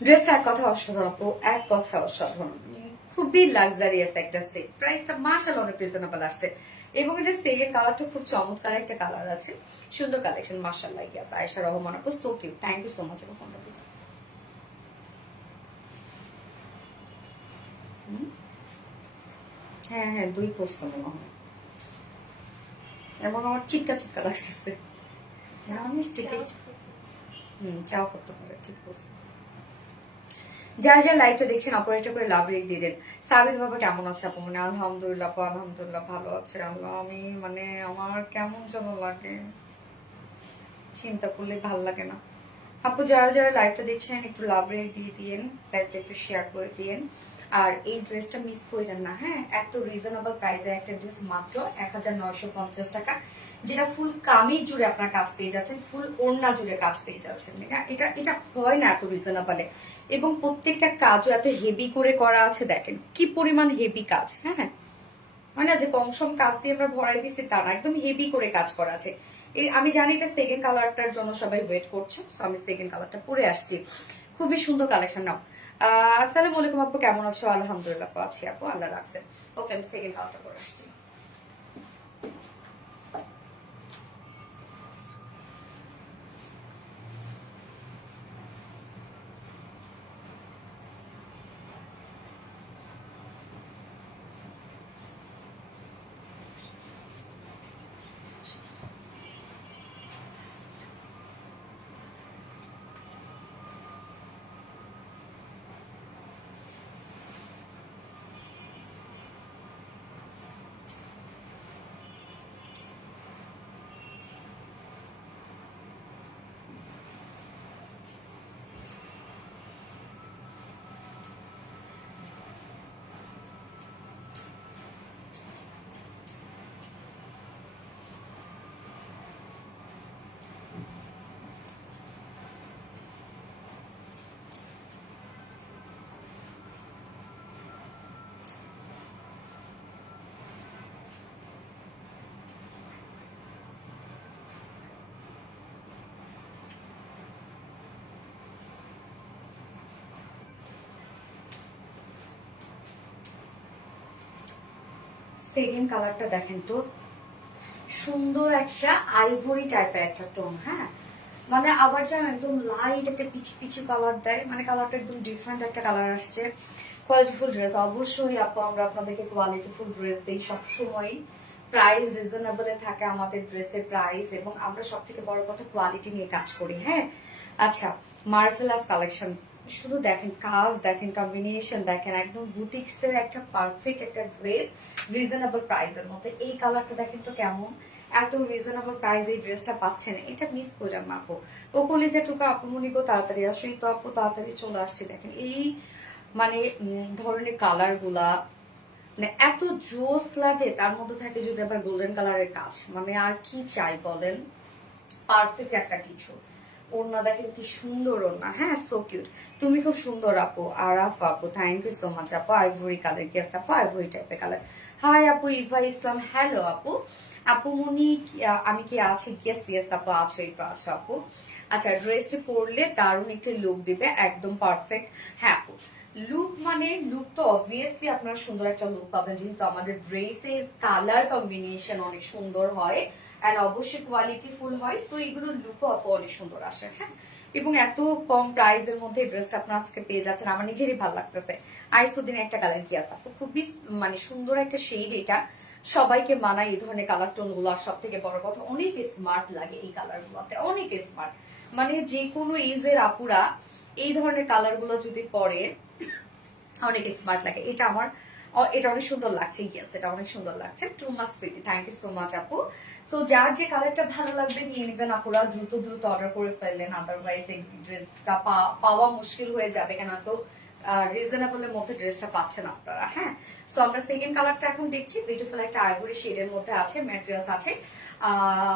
ড্রেসটা এক কথা অসাধারণ আপু, এক কথা অসাধারণ, খুবই লাক্সারিয়াস একটা সেট। প্রাইসটা মাশাআল্লাহ অনেক রিজনেবল আসছে এবং এটা সেলের কালারটা খুব চমৎকার একটা কালার আছে, সুন্দর কালেকশন মাশাআল্লাহ। ইয়াস আয়েশা রহমান আপু so cute, thank you so much আপু। ফোনটা হ্যাঁ হ্যাঁ, 2 পড়ছে মনে হয়, এমন আমার চিটকা চিটকা লাগতেছে। আমি স্টিকি চাও করতে পারে, ঠিক বলছে। যারা যারা লাইভটা দেখছেন অপারেটর করে লাভ রেখ দিয়ে দেন। সাবিদ বাবা কেমন আছে আপু? মানে আলহামদুলিল্লাহ আপু, আলহামদুলিল্লাহ ভালো আছে আল্লাহ। আমি মানে আমার কেমন যেন লাগে, চিন্তা করলে ভাল লাগে না আপু। যারা যারা লাইভটা দেখছেন একটু লাভ রেখ দিয়ে দিয়েন, লাইভটা একটু শেয়ার করে দিয়েন। আর এই ড্রেসটা মিস করেন না। হ্যাঁ, এত রিজনেবল প্রাইসে একটা ড্রেস মাত্র 1950 টাকা, যেটা ফুল কামিজ জুড়ে আপনার কাজ পেয়ে যাচ্ছেন, ফুল ওড়না জুড়ে কাজ পেয়ে যাচ্ছেন। এটা এটা হয় না এত রিজনেবলে। এবং প্রত্যেকটা কাজও এত হেভি করে করা আছে, দেখেন কি পরিমাণ হেভি কাজ। হ্যাঁ, হয় না যে কম সম কাজ দিয়ে আমরা ভরাই দিচ্ছি, তা না, একদম হেভি করে কাজ করা আছে। আমি জানি এটা সেকেন্ড কালারটার জন্য সবাই ওয়েট করছে, আমি সেকেন্ড কালারটা পরে আসছি। খুবই সুন্দর কালেকশন। নাও আসসালামু আলাইকুম আপু, কেমন আছো? আলহামদুলিল্লাহ আছি আপু, আল্লাহ রাখছে। ওকে, আমি সেকেন্ড কালারটা পরে আসছি। সেকেন্ড কালারটা দেখেন তো, সুন্দর একটা আইভরি টাইপের একটা টোন। হ্যাঁ, মানে আবার যেন একদম লাইট একটা পিচি পিচি কালার দেয়, মানে কালারটা একদম ডিফারেন্ট একটা কালার আসছে। কোয়ালিটিফুল ড্রেস, অবশ্যই আপু আমরা আপনাদেরকে কোয়ালিটিফুল ড্রেস দিই সবসময়। প্রাইস রিজনেবলে থাকে আমাদের ড্রেসের প্রাইস, এবং আমরা সব থেকে বড় কথা কোয়ালিটি নিয়ে কাজ করি। হ্যাঁ, আচ্ছা, মার্ভেলাস কালেকশন, শুধু দেখেন কাজ, দেখেন কম্বিনেশন, দেখেন একদম বুটিক্স এর একটা পারফেক্ট একটা ড্রেস রিজনেবল প্রাইসের মধ্যে। এই কালারটা দেখেন তো কেমন, এত রিজনেবল প্রাইস এই ড্রেসটা পাচ্ছেন, এটা মিস করেন না আপু। ও কলিজাটুকু আপু মনি গো, তাড়াতাড়ি আসো। এই তো আপু তাড়াতাড়ি চলে আসছে। দেখেন এই মানে ধরনের কালার গুলা মানে এত জোস লাগে, তার মধ্যে থাকে যদি আবার গোল্ডেন কালারের কাজ, মানে আর কি চাই বলেন, পারফেক্ট একটা কিছু। ওড়না দেখেন কি সুন্দর ওড়না। হ্যাঁ, সো কিউট। তুমি খুব সুন্দর আপু। আরাফ আপু, থ্যাংক ইউ সো মাচ আপু। আইভরি কালার, গেস আপু আইভরি টাইপের কালার। হাই আপু ইভা ইসলাম, হ্যালো আপু। আপু মনি আমি কি আছি? গেস গেস আপু আছো, এই তো আছো আপু। আচ্ছা, ড্রেসটি পরলে দারুণ একটা লুক দিবে, একদম পারফেক্ট। হ্যাঁ আপু, লুক মানে লুক তো অবভিয়াসলি আপনারা সুন্দর একটা লুক পাবেন, যেহেতু আমাদের ড্রেসের কালার কম্বিনেশন অনেক সুন্দর হয় এন্ড অবশ্যই কোয়ালিটি ফুল হয়, তো এগুলোর লুকও অনেক সুন্দর আসে। হ্যাঁ, এবং এত কম প্রাইসের মধ্যে ড্রেসটা আপনার আজকে পেয়ে যাচ্ছেন, আমার নিজেরই ভালো লাগতেছে। আইসুদিন একটা কালার কি আছে আপু, খুবই মানে সুন্দর একটা শেড, এটা সবাইকে মানায় এই ধরনের কালার টোন গুলো। আর সব থেকে বড় কথা অনেক স্মার্ট লাগে এই কালার গুলোতে, অনেক স্মার্ট। মানে যে কোনো এজের আপুরা এই ধরনের কালার গুলো যদি পরে অনেক স্মার্ট লাগে। এটা আমার এটা অনেক সুন্দর লাগছে। ইয়েস, এটা অনেক সুন্দর লাগছে, too much pretty. Thank you so much আপু। সো যার যে কালারটা ভালো লাগবে নিয়ে নেবেন আপুরা, দ্রুত দ্রুত অর্ডার করে ফেললেন, আদারওয়াইজ এই ড্রেসটা পাওয়া মুশকিল হয়ে যাবে, কেন তো রিজনেবলের মধ্যে ড্রেসটা পাচ্ছেন আপনারা। হ্যাঁ, সো আমরা সেকেন্ড কালারটা এখন দেখছি, বিউটিফুল একটা আইভরি শেডের মধ্যে আছে, ম্যাটেরিয়ালস আছে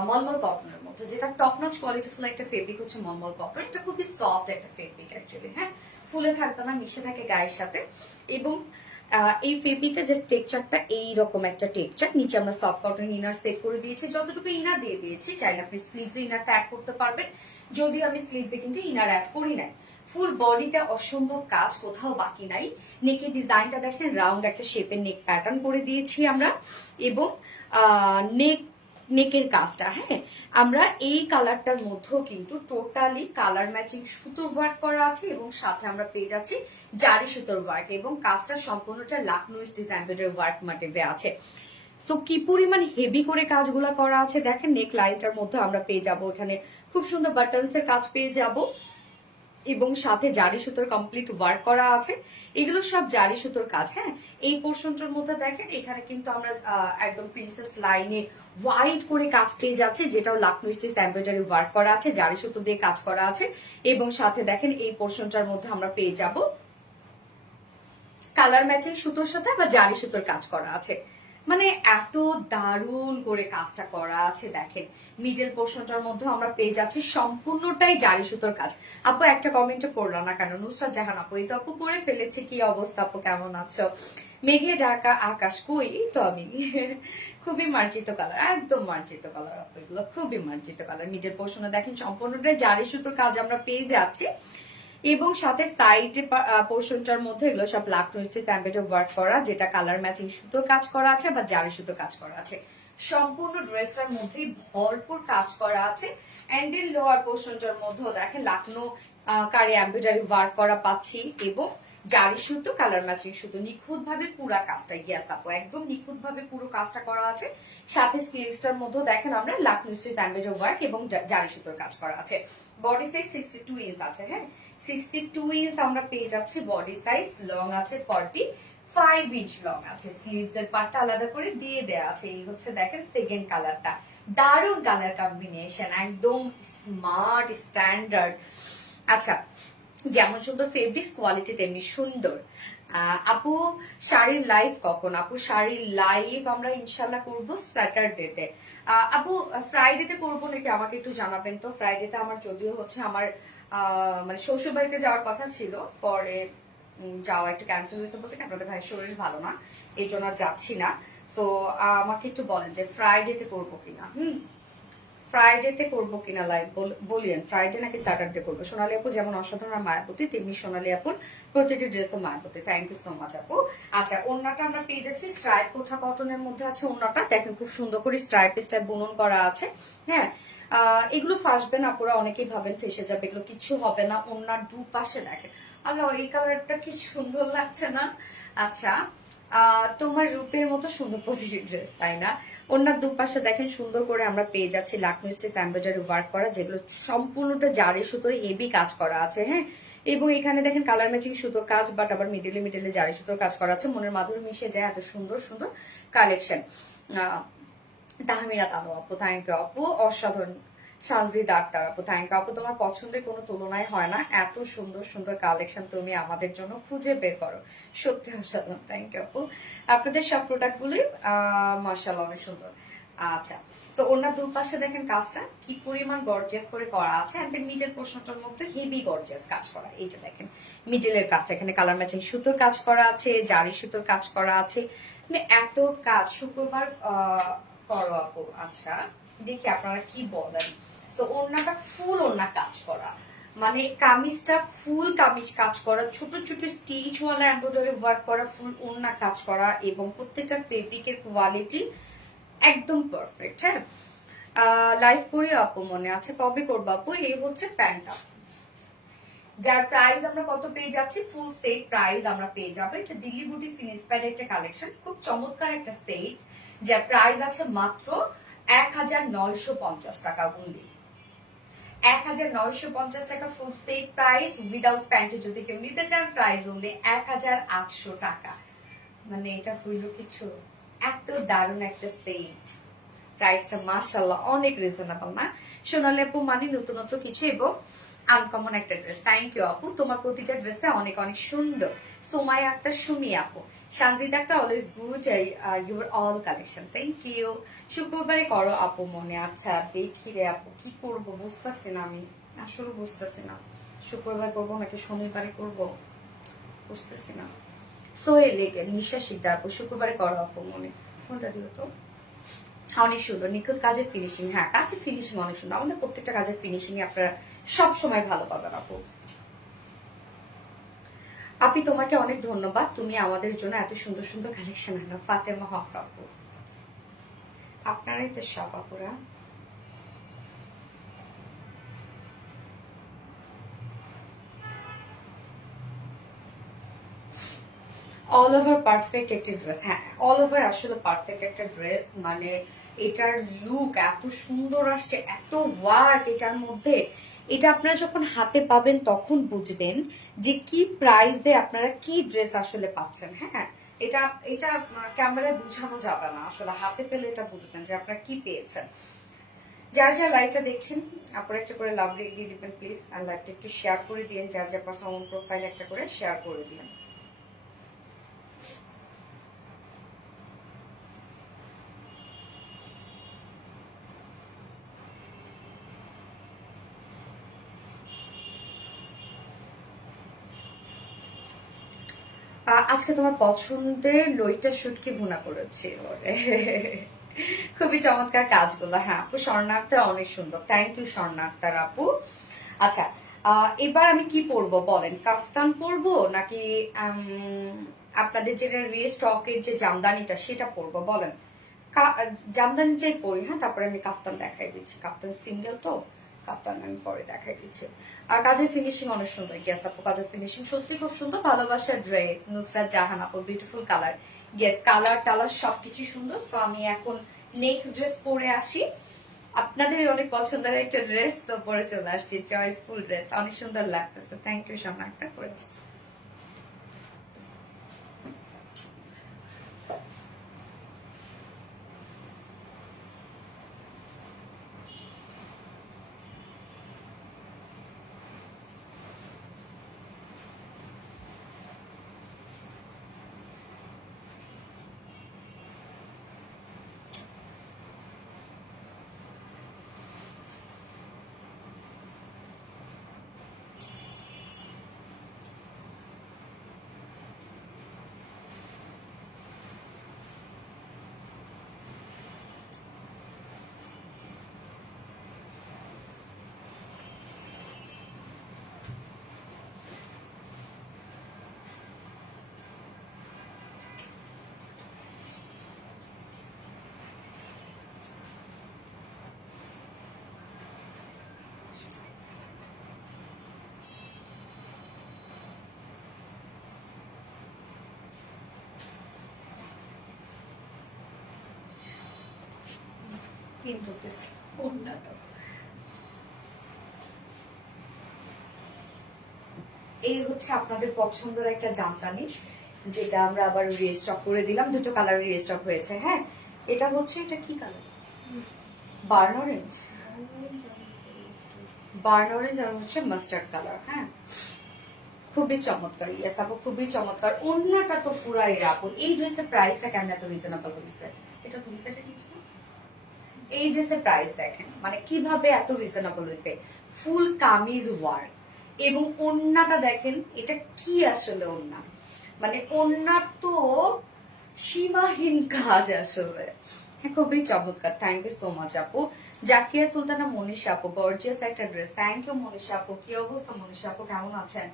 মলমল কটনের মধ্যে, যেটা টপ নচ কোয়ালিটিফুল একটা ফেব্রিক হচ্ছে মলমল কটন। এটা খুবই সফট একটা ফেব্রিক অ্যাকচুয়ালি। হ্যাঁ, ফুলে থাকবে না, মিশে থাকে গায়ের সাথে। এবং এই ফেব্রিকটা জাস্ট টেক্সচারটা এইরকম একটা টেক্সচার। নিচে আমরা সফট কটন ইনার সেট করে দিয়েছি, যতটুকু ইনার দিয়ে দিয়েছি। চাইলে আপনি স্লিভস ইনারটা অ্যাড করতে পারবেন, যদিও আমি স্লিভসে কিন্তু ইনার অ্যাড করি নাই। ফুল বডিতে অসম্ভব কাজ, কোথাও বাকি নাই। নেকের ডিজাইনটা দেখেন, রাউন্ড একটা শেপের নেক প্যাটার্ন করে দিয়েছি আমরা, এবং নেকের কাজটা, হ্যাঁ, আমরা এই কালারটার মধ্যেও কিন্তু টোটালি কালার ম্যাচিং সুতোর ওয়ার্ক করা আছে, এবং সাথে আমরা পেয়ে যাচ্ছি জারি সুতোর ওয়ার্ক, এবং কাজটা সম্পূর্ণটা লাকনো স্টিচ এমব্রয়ডারি ওয়ার্ক মোটিভে আছে। সো কি পরিমাণ হেভি করে কাজগুলো করা আছে দেখেন। নেক লাইনটার মধ্যে আমরা পেয়ে যাব এখানে খুব সুন্দর বাটনস এর কাজ পেয়ে যাব, এবং সাথে জারি সুতোর কমপ্লিট ওয়ার্ক করা আছে। এগুলো সব জারি সুতোর কাজ। হ্যাঁ, এই পোর্শনটার মধ্যে দেখেন এখানে কিন্তু আমরা একদম প্রিন্সেস লাইনে হোয়াইট করে কাজ পেয়ে যাচ্ছে, যেটাও লাকনো স্টিচ এমব্রয়ডারি ওয়ার্ক করা আছে, জারি সুতো দিয়ে কাজ করা আছে। এবং সাথে দেখেন এই পোর্শনটার মধ্যে আমরা পেয়ে যাব কালার ম্যাচিং সুতোর সাথে আবার জারি সুতোর কাজ করা আছে। মানে এত দারুণ করে কাজটা করা আছে দেখেন। মিডল পোর্শনটার মধ্যে আমরা পেয়ে যাচ্ছি সম্পূর্ণটাই জারি সুতোর কাজ। আপু একটা কমেন্টও করলাম না কেন? নুসরাত জাহান আপু, এই তো আপু করে ফেলেছে। কি অবস্থা আপু, কেমন আছো? মেঘে ঢাকা আকাশ, কই? এই তো আমি খুবই মার্জিত কালার, একদম মার্জিত কালার আপু, এগুলো খুবই মার্জিত কালার। মিডল পোর্শনে দেখেন সম্পূর্ণটাই জারি সুতোর কাজ আমরা পেয়ে যাচ্ছি, এবং সাথে সাইড পোর্শনটার মধ্যে এগুলো সব লাকনো স্টিচ এমব্রয়ডারি ওয়ার্ক করা, যেটা কালার ম্যাচিং সুতোর কাজ করা আছে বা জারি সুতো কাজ করা আছে। সম্পূর্ণ ড্রেসটার মধ্যে ভরপুর কাজ করা আছে। এন্ড এর লোয়ার পোর্শনটার মধ্যেও দেখেন লাকনো কারি এমব্রয়ডারি ওয়ার্ক করা পাচ্ছি, এবং জারি সুতো কালার ম্যাচিং সুতো নিখুঁত ভাবে পুরো কাজটা, ইয়েস আপু একদম নিখুঁত ভাবে পুরো কাজটা করা আছে। সাথে স্লিভসটার মধ্যেও দেখেন আমরা লাকনো স্টিচ এমব্রয়ডারি ওয়ার্ক এবং জারি সুতোর কাজ করা আছে। বডি সাইজ 62 ইঞ্চ আছে। হ্যাঁ, 62 ইঞ্চ আমরা পেয়ে যাচ্ছি বডি সাইজ। লং আছে 45 ইঞ্চ লং আছে। স্লিভস এর পার্টটা আলাদা করে দিয়ে দেয়া আছে। এই হচ্ছে দেখেন সেকেন্ড কালারটা, দারুণ কালার কম্বিনেশন, একদম স্মার্ট স্ট্যান্ডার্ড। আচ্ছা, যেমন সুন্দর ফেব্রিক্স, কোয়ালিটি তেমনি সুন্দর। আপু শাড়ির লাইভ কখন? আপু শাড়ির লাইভ আমরা ইনশাল্লাহ করবো স্যাটারডেতে। আপু ফ্রাইডেতে করবো নাকি আমাকে একটু জানাবেন তো। ফ্রাইডেতে আমার যদিও হচ্ছে আমার মানে শ্বশুর বাড়িতে যাওয়ার কথা ছিল, পরে যাওয়া একটু ক্যান্সেল হয়েছে বলতে কি আপনাদের ভাইয়ের শরীর ভালো না, এই জন্য যাচ্ছি না। তো আমাকে একটু বলেন যে ফ্রাইডেতে করবো কিনা। ফ্রাইডেতে করবো কিনা লাইভ বলিয়েন, ফ্রাইডে নাকি স্যাটারডে করবো। সোনালী আপু যেমন অসাধারণ মায়াবতী, তেমনি সোনালী আপুর প্রতিটি ড্রেসও মায়াবতী। থ্যাংক ইউ সো মাচ আপু। আচ্ছা, ওড়নাটা আমরা পেয়ে যাচ্ছি স্ট্রাইপ কোঠা কটনের মধ্যে আছে ওড়নাটা, দেখেন খুব সুন্দর করে স্ট্রাইপ বুনন করা আছে। হ্যাঁ, এগুলো ফাসবে না, পুরো অনেকেই ভাবেন ফেসে যাবে, এগুলো কিছু হবে না। ওড়নার দুপাশে দেখেন, আল্লাহ এই কালারটা কি সুন্দর লাগছে না? আচ্ছা, তোমার রূপের মতো সুন্দর প্রতিটি ড্রেস, তাই না? ওনার দুপাশে দেখেন সুন্দর করে আমরা পেয়ে যাচ্ছি লাকমি স্টিচ এমব্রয়ডারি ওয়ার্ক করা, যেগুলো সম্পূর্ণটা জারি সুতোর হেভি কাজ করা আছে। হ্যাঁ, এবং এখানে দেখেন কালার ম্যাচিং সুতোর কাজ, বাট আবার মিডলে জারি সুতোর কাজ করা আছে। মনের মাধুরী মিশে যায় এত সুন্দর সুন্দর কালেকশন। তাহমিনা তানু আপু, থ্যাংক ইউ আপু, অসাধারণ। সানজিদ আক্তার আপু, থ্যাংক ইউ আপু, তোমার পছন্দের কোনো তুলনায় হয় না, এত সুন্দর সুন্দর কালেকশন তুমি আমাদের জন্য খুঁজে বের করো, সত্যি অসাধারণ। থ্যাংক ইউ আপু, আপনাদের সব প্রোডাক্টগুলি মাশাআল্লাহ অনেক সুন্দর। আচ্ছা, তো ওনার দুপাশে দেখেন কাজটা কি পরিমাণ গর্জিয়াস করে করা আছে, এন্ড দেন মিডল পোর্শনটার মধ্যে হেভি গর্জিয়াস কাজ করা। এই যে দেখেন মিডলের কাজটা, এখানে কালার ম্যাচিং সুতোর কাজ করা আছে, জারি সুতোর কাজ করা আছে, মানে এত কাজ। শুক্রবার করো আপু। আচ্ছা, দেখি আপনারা কি বলেন। তো ওড়নাটা ফুল ওড়না কাজ করা, মানে কামিজটা ফুল কামিজ কাজ করা, ছোট ছোট স্টিচ ওয়ালা এমব্রয়ডারি ওয়ার্ক করা, ফুল ওড়না কাজ করা, এবং প্রত্যেকটা ফেব্রিকের কোয়ালিটি একদম পারফেক্ট। হ্যাঁ, লাইভ করে আপু মনে আছে, কবে করবো আপু? এই হচ্ছে প্যান্টটা, যার প্রাইস আমরা কত পেয়ে যাচ্ছি, ফুল সেট প্রাইস আমরা পেয়ে যাবো। এটা দিল্লি বুটিক ইন্সপায়ার্ড একটা কালেকশন, খুব চমৎকার একটা সেট, যার প্রাইস আছে মাত্র 1950 টাকা অনলি। 1950 টাকা ফুল সেট প্রাইস, উইদাউট প্যান্টে যদি কেউ নিতে চান প্রাইস অনলি 1800 টাকা। মানে এটা হইল কিছু, এত দারুণ একটা সেট, প্রাইসটা মাশাআল্লাহ অনেক রিজনেবল না? সোনালী আপু মানে নতুনত্ব কিছু এবং আনকমন একটা ড্রেস। থ্যাংক ইউ আপু, তোমার প্রতিটা ড্রেসে অনেক অনেক সুন্দর। সোমাই আক্তার, সুমি আপু, Sanjid Akter, always good your all collection. Thank you. শুক্রবারে করো আপু মনে। আচ্ছা দেখি রে আপু, কি করব বুঝতেছি না, আমি আসলে বুঝতেছি না শুক্রবার করবো নাকি শনিবারে করবো, বুঝতেছি না। সোহেল লেগে নিশা শিকদার আপু, শুক্রবারে করো আপু মনে। ফোনটা দিও তো। অনেক সুন্দর নিখুঁত কাজের ফিনিশিং। হ্যাঁ, কাজের ফিনিশিং অনেক সুন্দর, আমাদের প্রত্যেকটা কাজের ফিনিশিং আপনারা সব সময় ভালো পাবেন আপু। আপনি তোমাকে অনেক ধন্যবাদ, তুমি আমাদের জন্য এত সুন্দর সুন্দর কালেকশন আনো। ফাতেমা হক আপু, আপনারাই তো সব আপুরা। অল ওভার পারফেক্ট একটা ড্রেস। হ্যাঁ, অল ওভার আসলে পারফেক্ট একটা ড্রেস, মানে এটার লুক এত সুন্দর আসছে, এত ওয়ার্ক এটার মধ্যে। এটা আপনারা যখন হাতে পাবেন তখন বুঝবেন যে কি প্রাইসে আপনারা কি ড্রেস আসলে পাচ্ছেন। হ্যাঁ, এটা এটা ক্যামেরায় বোঝানো যাবে না, আসলে হাতে পেলে এটা বুঝবেন যে আপনারা কি পেয়েছেন। যার যার লাইভটা দেখছেন আপনারা একটা করে লাভ রেট দিয়ে দিবেন প্লিজ, আর লাইভটা একটু শেয়ার করে দিন, যার যার পার্সোনাল প্রোফাইল একটা করে শেয়ার করে দিন। আজকে তোমার পছন্দের লইটা শুটকি ভুনা করেছি, ওরে খুবই চমৎকার কাজগুলো। হ্যাঁ আপু, স্বর্ণা আক্তার অনেক সুন্দর, থ্যাংক ইউ স্বর্ণা আক্তার আপু। আচ্ছা, এবার আমি কি পরবো বলেন, কাফতান পরবো নাকি আপনাদের যেটা রিস্টকের যে জামদানিটা সেটা পরবো বলেন? জামদানিটাই পরি। হ্যাঁ, তারপরে আমি কাফতান দেখাই দিচ্ছি, কাফতান সিঙ্গেল তো, কাফতান আমি পরে দেখাই দিচ্ছি। আর কাজের ফিনিশিং অনেক সুন্দর। ইয়েস আপু, কাজের ফিনিশিং সত্যি খুব সুন্দর। ভালোবাসার ড্রেস, নুসরাত জাহান আপু, বিউটিফুল কালার। ইয়েস, কালার টালার সবকিছু সুন্দর। তো আমি এখন নেক্সট ড্রেস পরে আসি। আপনাদের অনেক পছন্দের একটা ড্রেস তো পরে চলে আসছি, চয়েসফুল ড্রেস, অনেক সুন্দর লাগতেছে। থ্যাংক ইউ সামনে একটা করে আসছি। স্কিন ধরতেছে ওড়নাটা। এই হচ্ছে আপনাদের পছন্দের একটা জামদানি, যেটা আমরা আবার রিস্টক করে দিলাম, দুটো কালার রিস্টক হয়েছে। হ্যাঁ, এটা হচ্ছে, এটা কি colour? Burn orange, burn orange আর হচ্ছে মাস্টার্ড কালার। হ্যাঁ, খুবই চমৎকার। ইয়েস আপু, খুবই চমৎকার। ওড়নাটা তো ফুরাই আপু। এই ড্রেসের প্রাইসটা কেমন এত রিজনেবল হয়েছে? এটা তুমি যেটা নিচ্ছ, এই ড্রেসের প্রাইস দেখেন মানে কিভাবে এত রিজনেবল হয়েছে। ফুল কামিজ ওয়ার্ক এবং ওড়নাটা দেখেন, এটা কি আসলে ওড়না, মানে ওড়নার তো সীমাহীন কাজ আসলে। হ্যাঁ, খুবই চমৎকার। থ্যাংক ইউ সো মাচ আপু। জাকিয়া সুলতানা মনীষা আপু, গর্জিয়াস একটা ড্রেস। থ্যাংক ইউ মনীষা আপু। কি অবস্থা মনীষা আপু, কেমন আছেন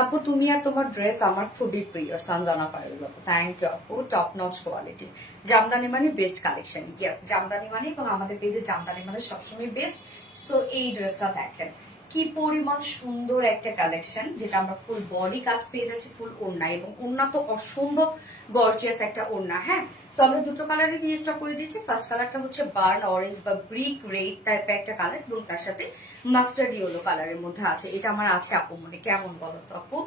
আপু? তুমি আর তোমার ড্রেস আমার খুবই প্রিয়। সানজানা ফারুল আপু, থ্যাংক ইউ আপু। টপ নচ কোয়ালিটি জামদানি মানে বেস্ট কালেকশন। ইয়েস, জামদানি মানে, এবং আমাদের পেজে জামদানি মানে সবসময় বেস্ট। তো এই ড্রেসটা দেখেন কি পরিমাণ সুন্দর একটা কালেকশন, যেটা আমরা ফুল বডি কাজ পেয়ে যাচ্ছি, ফুল ওড়না, এবং ওড়না তো অসম্ভব গর্জিয়াস একটা ওড়না। হ্যাঁ, তো আমরা দুটো কালারে রিস্টক করে দিয়েছি। ফার্স্ট কালারটা হচ্ছে বার্ন অরেঞ্জ বা ব্রিক রেড টাইপের একটা কালার, এবং তার সাথে মাস্টার্ড ইয়েলো কালারের মধ্যে আছে। এটা আমার আছে আপু, মানে কেমন বলো তো আপু?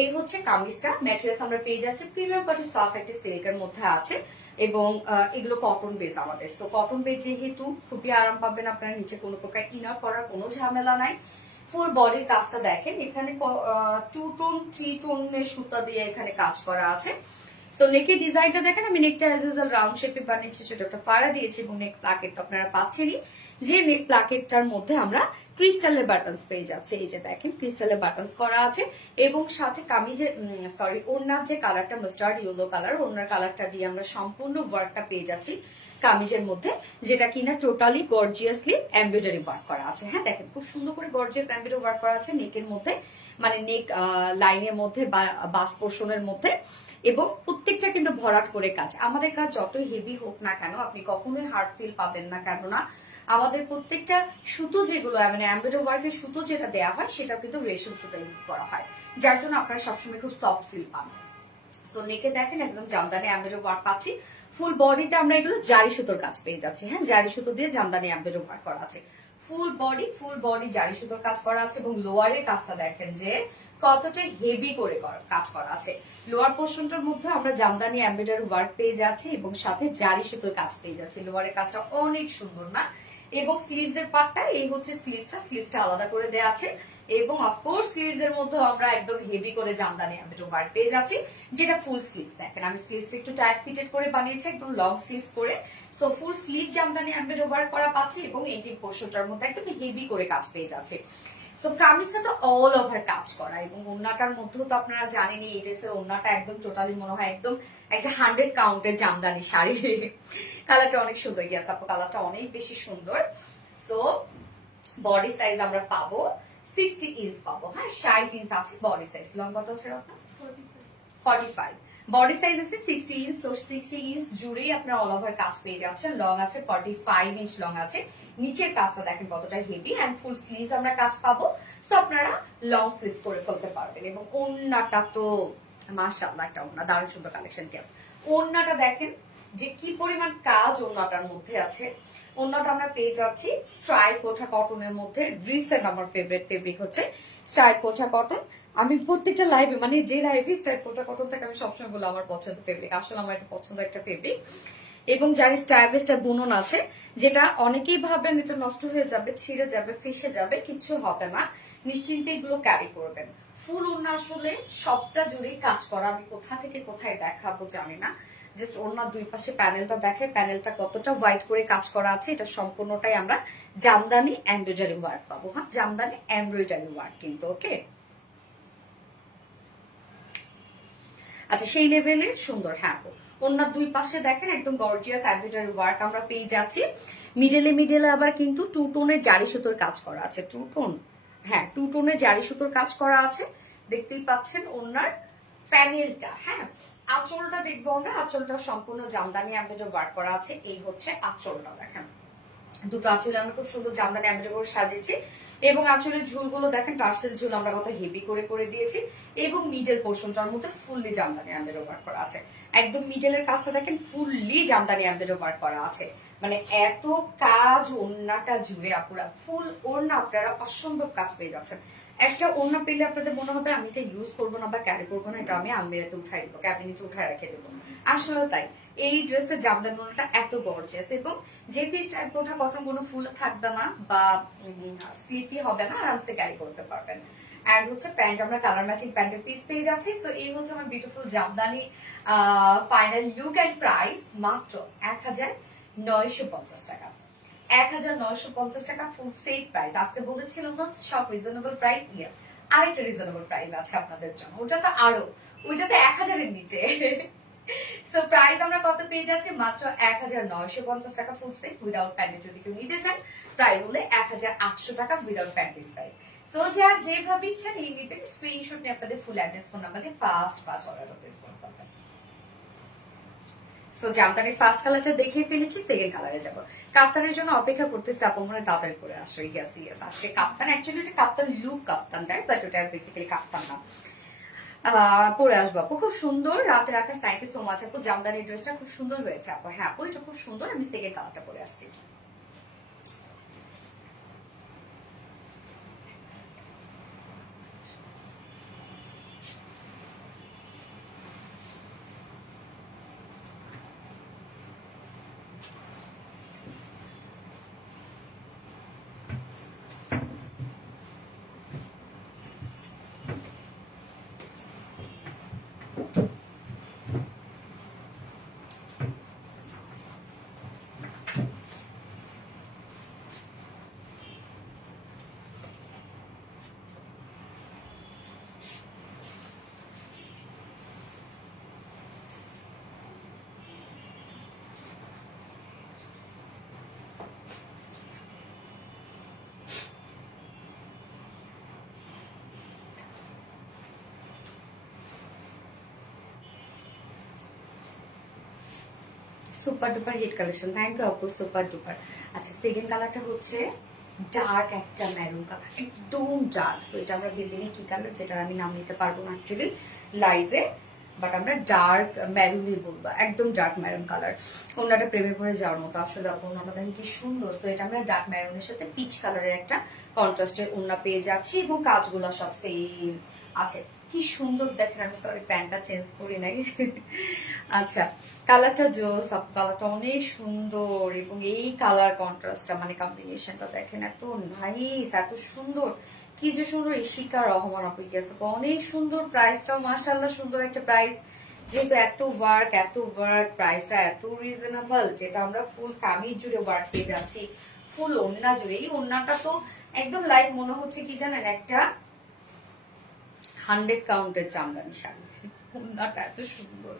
এই হচ্ছে কামিজটা। ম্যাটেরিয়ালস আমরা পেয়ে যাচ্ছি প্রিমিয়াম কোয়ালিটি সফট একটা সিল্কের মধ্যে আছে, এবং এগুলো কটন বেস আমাদের। তো কটন বেস যেহেতু খুবই আরাম পাবেন আপনারা, নিচে কোনো প্রকার ইনার করার কোনো ঝামেলা নাই। ফুল বডির কাজটা দেখেন, এখানে 2 টোন 3 টোনের সুতা দিয়ে এখানে কাজ করা আছে। তো নেকের ডিজাইনটা দেখেন, আমি নেকটা অ্যাজ ইউজুয়াল রাউন্ড শেপে বানিয়েছি, ছোট একটা ফাড়া দিয়েছি, এবং নেক প্লাকেট তো আপনারা পাচ্ছেনই, যে নেক প্লাকেটটার মধ্যে আমরা ক্রিস্টালের বাটনস পেয়ে যাচ্ছে। এই যে দেখেন ক্রিস্টালের বাটনস করা আছে, এবং সাথে কামিজে ওড়নার যে কালারটা মাস্টার্ড ইয়েলো কালার, ওড়নার কালারটা দিয়ে আমরা সম্পূর্ণ ওয়ার্কটা পেয়ে যাচ্ছি কামিজের মধ্যে, যেটা কিনা টোটালি গর্জিয়াসলি এমব্রয়ডারি ওয়ার্ক করা আছে। হ্যাঁ, দেখেন খুব সুন্দর করে গর্জিয়াস এমব্রয়ডারি ওয়ার্ক করা আছে নেকের মধ্যে, মানে নেক লাইনের মধ্যে বা বাস পোর্শনের মধ্যে, এবং প্রত্যেকটা কিন্তু ভরাট করে কাজ। আমাদের কাজ যতই হেভি হোক না কেন, আপনি কখনোই হার্ড ফিল পাবেন না, কেননা আমাদের প্রত্যেকটা সুতো যেগুলো, মানে এমব্রয়ডারি ওয়ার্কের সুতো যেটা দেওয়া হয়, সেটা কিন্তু রেশম সুতো ইউজ করা হয়, যার জন্য আপনারা সবসময় খুব সফট ফিল পান। তো নেকে দেখেন একদম জামদানি এমব্রয়ডারি ওয়ার্ক পাচ্ছি। ফুল বডিতে আমরা এগুলো জারি সুতোর কাজ পেয়ে যাচ্ছি। হ্যাঁ, জারি সুতো দিয়ে জামদানি এমব্রয়ডারি ওয়ার্ক করা আছে। ফুল বডি জারি সুতোর কাজ করা আছে, এবং লোয়ারের কাজটা দেখেন যে কতটা হেভি করে কাজ করা আছে। লোয়ার পোর্শনটার মধ্যে আমরা জামদানি এমব্রয়ডারি ওয়ার্ক পেয়ে যাচ্ছি, এবং সাথে জারি সুতোর কাজ পেয়ে যাচ্ছি। লোয়ারের কাজটা অনেক সুন্দর না? এবং স্লিভস এর পার্টটা, এই হচ্ছে স্লিভসটা আলাদা করে দেওয়া আছে, এবং অফকোর্স স্লিভস এর মধ্যে আমরা একদম হেভি করে জামদানি এমব্রয়ডারি ওয়ার্ক পেয়ে যাচ্ছি, যেটা ফুল স্লিভস। দেখেন আমি স্লিভস একটু টাইট ফিটেড করে বানিয়েছি, একদম লং স্লিভস করে। So full sleeve Jamdani embroidery work করা পাচ্ছি, এবং এই পোর্শনটার মধ্যে একদম হেভি করে কাজ পেয়ে যাচ্ছে। সো কামিজটা তো অল ওভার কাজ করা, এবং ওড়নাটার মধ্যেও তো আপনারা জানেনই এই ড্রেসের ওড়নাটা একদম টোটালি মনে হয় একদম একটা 100 কাউন্টের জামদানি শাড়ি। কালারটা অনেক সুন্দর। ইয়াস আপু, কালারটা অনেক বেশি সুন্দর। সো বডি সাইজ আমরা পাবো 60 ইঞ্চ পাবো। হ্যাঁ, 60 ইঞ্চ আছে বডি সাইজ। লং কত আছে আপনার? 45। বডি সাইজ আছে 60 ইঞ্চ। তো 60 ইঞ্চ জুড়েই আপনারা অল ওভার কাজ পেয়ে যাচ্ছেন। লং আছে 45 ইঞ্চ লং আছে। নিচের কাজটা দেখেন কতটা হেভি, এন্ড ফুল স্লিভস আমরা কাজ পাবো। সো আপনারা লং স্লিভস করে ফেলতে পারবেন, এবং ওড়নাটা তো মাশাআল্লাহ একটা ওড়না, দারুণ সুন্দর কালেকশন। কেস ওড়নাটা দেখেন যে কি পরিমাণ কাজ ওড়নাটার মধ্যে আছে। ওড়নাটা আমরা পেয়ে যাচ্ছি স্ট্রাইপ কোঠা কটনের মধ্যে। রিসেন্ট আমার ফেভারিট ফেব্রিক হচ্ছে স্ট্রাইপ কোঠা কটন। আমি প্রত্যেকটা লাইভে, মানে যে লাইভে স্ট্রাইপ কোঠা কটন থেকে, আমি সবসময় বলি আমার পছন্দ ফেব্রিক, আসলে আমার একটা পছন্দ একটা ফেব্রিক। এবং যার স্টাইলিশটা বুনন আছে, যেটা অনেকেই ভাবেন এটা নষ্ট হয়ে যাবে, ছিঁড়ে যাবে, ফেসে যাবে, কিচ্ছু হবে না, নিশ্চিন্তে এগুলো ক্যারি করবেন। ফুল ওড়না আসলে সবটা জুড়েই কাজ করা। আমি কোথা থেকে কোথায় দেখাবো জানি না, জাস্ট ওড়নার দুই পাশে প্যানেলটা দেখে, প্যানেলটা কতটা হোয়াইট করে কাজ করা আছে। এটা সম্পূর্ণটাই আমরা জামদানি এমব্রয়ডারি ওয়ার্ক পাবো। হ্যাঁ, জামদানি এমব্রয়ডারি ওয়ার্ক কিন্তু। ওকে, আচ্ছা সেই লেভেলের সুন্দর। হ্যাঁ, ওনার দুই পাশে দেখেন একদম গর্জিয়াস এমব্রয়ডারি ওয়ার্ক আমরা পেয়ে যাচ্ছি। মিডলে আবার কিন্তু 2 টোনের জারি সুতোর কাজ করা আছে। 2 টোন, হ্যাঁ 2 টোনের জারি সুতোর কাজ করা আছে। দেখতেই পাচ্ছেন ওনার প্যানেলটা। হ্যাঁ, আঁচলটা দেখবো আমরা। আঁচলটা সম্পূর্ণ জামদানি এমব্রয়ডারি ওয়ার্ক করা আছে। এই হচ্ছে আঁচলটা, দেখেন দুটো আঁচলে আমরা খুব সুন্দর জামদানি এমব্রয়ডারি করে সাজিয়েছি এবং আঁচলের ঝুলগুলো দেখেন টার্সেল ঝুল আমরা কত হেভি করে করে দিয়েছি এবং মিডল পোর্শনটার মধ্যে ফুললি জামদানি এমব্রয়ডারি ওয়ার্ক করা আছে। একদম মিডলের কাজটা দেখেন ফুললি জামদানি এমব্রয়ডারি ওয়ার্ক করা আছে। মানে এত কাজ ওড়নাটা জুড়ে আপুরা, ফুল ওড়না আপনারা অসম্ভব কাজ পেয়ে যাচ্ছেন। একটা ওড়না পেলে আপনাদের মনে হবে আমি এটা ইউজ করবো না বা ক্যারি করবো না, এটা আমি আলমিরাতে উঠাই দেবো, ক্যাবিনেটে উঠায় রেখে দেবো। আসলে তাই এই ড্রেসের জামদানি ওড়নাটা এত গর্জিয়াস এবং যেহেতু স্টাইপ ওঠা কটন কোনো ফুল থাকবে না বা স্লিপি হবে না, আরামসে ক্যারি করতে পারবেন। এন্ড হচ্ছে প্যান্ট আমরা কালার ম্যাচিং প্যান্টের পিস পেয়ে যাচ্ছি। সো এই হচ্ছে আমার beautiful jamdani final look and price মাত্র 1950 টাকা। 1950 টাকা ফুল সেট প্রাইস। আজকে বলেছিলাম না সব রিজনেবল প্রাইস। ইয়ার আরেকটা রিজনেবল প্রাইস আছে আপনাদের জন্য, ওটা তো আরো, ওইটাতে 1000-এর নিচে। সো প্রাইস আমরা কত পেয়ে যাচ্ছি? মাত্র 1950 টাকা ফুল সেট উইদাউট প্যান্ট। যদি কেউ নিতে চান প্রাইস হলে 1800 টাকা উইদাউট প্যান্ট প্রাইস। সো যার যেভাবে ইচ্ছা নিয়ে নিবেন, স্ক্রিনশট নিয়ে আপনাদের ফুল অ্যাড্রেস ফোন নাম্বার দিয়ে ফাস্ট অর্ডার প্লেস করতে পারবেন। সো জামদানির ফার্স্ট কালারটা দেখে ফেলেছি, সেকেন্ড কালারে যাব। কাপ্তানের জন্য অপেক্ষা করতেছি, আপু মনে তাড়াতাড়ি করে আসো। ইয়েস ইয়েস, আজকে কাপ্তান, অ্যাকচুয়ালি এটা কাপ্তান লুক কাপ্তান দেয়, বাট ওটা বেসিক্যালি কাপ্তান না। পরে আসবো আপু, খুব সুন্দর রাতের আকাশ। থ্যাংক ইউ সো মাচ আপু, জামদানি ড্রেসটা খুব সুন্দর হয়েছে আপু। হ্যাঁ আপু এটা খুব সুন্দর, আমি সেকেন্ড কালারটা পরে আসছি। Super duper hit collection, thank you আপু, সুপার ডুপার। আচ্ছা সেকেন্ড কালারটা হচ্ছে ডার্ক একটা মেরুন কালার, একদম ডার্ক। তো এটা আমরা বিল্ডিং কি কালার, যেটা আমি নাম নিতে পারবো না অ্যাকচুয়ালি লাইভে, বাট আমরা ডার্ক মেরুনই বলবো, একদম ডার্ক মেরুন কালার। ওনাটা প্রেমে পড়ে যাওয়ার মতো আসলে। ওনাটা দেখেন কি সুন্দর। তো এটা আমরা ডার্ক মেরুনের সাথে পিচ কালারের একটা কন্ট্রাস্টের ওনা পেয়ে যাচ্ছি এবং কাজগুলো সব সেম আছে। কি সুন্দর দেখেন, আমি সরি প্যান্টটা চেঞ্জ করি নাই। আচ্ছা কালারটা জোস, কালারটা অনেক সুন্দর এবং এই কালার কন্ট্রাস্টটা মানে কম্বিনেশনটা দেখেন এত নাইস, এত সুন্দর। কি যে সুন্দর, ইশিকা রহমান আপু গেছে, অনেক সুন্দর। প্রাইসটাও মাশাআল্লাহ সুন্দর একটা প্রাইস, যেহেতু এত ওয়ার্ক প্রাইসটা এত রিজনেবল, যেটা আমরা ফুল কামিজ জুড়ে ওয়ার্ক পেয়ে যাচ্ছি, ফুল ওড়না জুড়ে। এই ওড়নাটা তো একদম লাইক মনে হচ্ছে কি জানেন, একটা 100 কাউন্টের জামদানি শাড়ি। ওড়নাটা এত সুন্দর,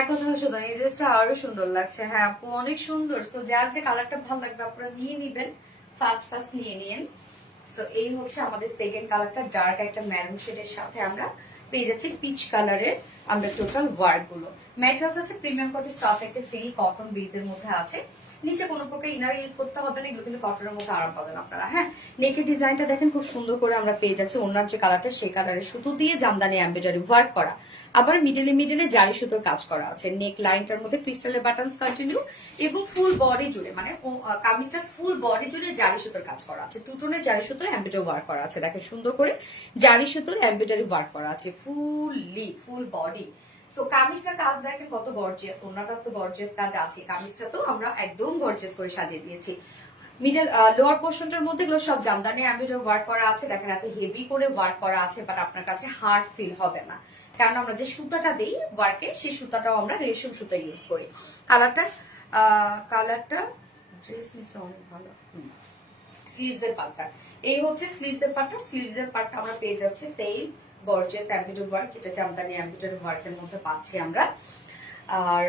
এখন শুধু এই ড্রেসটা আরো সুন্দর লাগছে। হ্যাঁ আপু অনেক সুন্দর। তো যার যে কালারটা ভালো লাগবে আপনারা নিয়ে নিবেন, ফার্স্ট নিয়ে নিন। সো এই হচ্ছে আমাদের সেকেন্ড কালারটা, ডার্ক একটা ম্যারুন শেডের সাথে আমরা পেয়ে যাচ্ছি পিচ কালারের আমরা টোটাল ওয়ার্ক গুলো। ম্যাটেরিয়ালস আছে প্রিমিয়াম কোয়ালিটি স্টাফ, একটা সিল্ক কটন বেজের মধ্যে আছে। নিচে কোনো প্রকার ইনার ইউজ করতে হবে না, এগুলো কিন্তু কটনের মধ্যে আরাম পাবেন আপনারা। হ্যাঁ নেকের ডিজাইনটা দেখেন খুব সুন্দর করে আমরা পেয়ে যাচ্ছি। ওনার যে কালারটা সেই কালারের সুতো দিয়ে জামদানি এমব্রয়ডারি ওয়ার্ক করা, আবার মিডলে জারি সুতোর কাজ করা আছে। নেক লাইনটার মধ্যে ক্রিস্টালের বাটন কন্টিনিউ এবং ফুল বডি জুড়ে মানে কামিজটার ফুল বডি জুড়ে জারি সুতোর কাজ করা আছে। টুটনের জারি সুতোর এমব্রয়ডারি ওয়ার্ক করা আছে, দেখেন সুন্দর করে জারি সুতোর এমব্রয়ডারি ওয়ার্ক করা আছে ফুললি, ফুল বডি। সো কামিজটার কাজ দেখেন কত গর্জিয়াস, ওনাটার তো গর্জিয়াস কাজ আছে, কামিজটা তো আমরা একদম গর্জিয়াস করে সাজিয়ে দিয়েছি। মিডল লোয়ার পোর্শনটার মধ্যে এগুলো সব জামদানি এমব্রয়ডারি ওয়ার্ক করা আছে, দেখেন এত হেভি করে ওয়ার্ক করা আছে, বাট আপনার কাছে হার্ড ফিল হবে না, কারণ আমরা যে সুতাটা দিই ওয়ার্কে সেই সুতাটাও আমরা রেশম সুতা ইউজ করি। কালারটা ড্রেস নিচে অনেক ভালো। স্লিভস এর পার্টটা এই হচ্ছে, স্লিভস এর পার্টটা আমরা পেয়ে যাচ্ছি সেম গর্জিয়াস এমব্রয়ডারি ওয়ার্ক, যেটা জামদানি এমব্রয়ডারি ওয়ার্কের মধ্যে পাচ্ছি আমরা। আর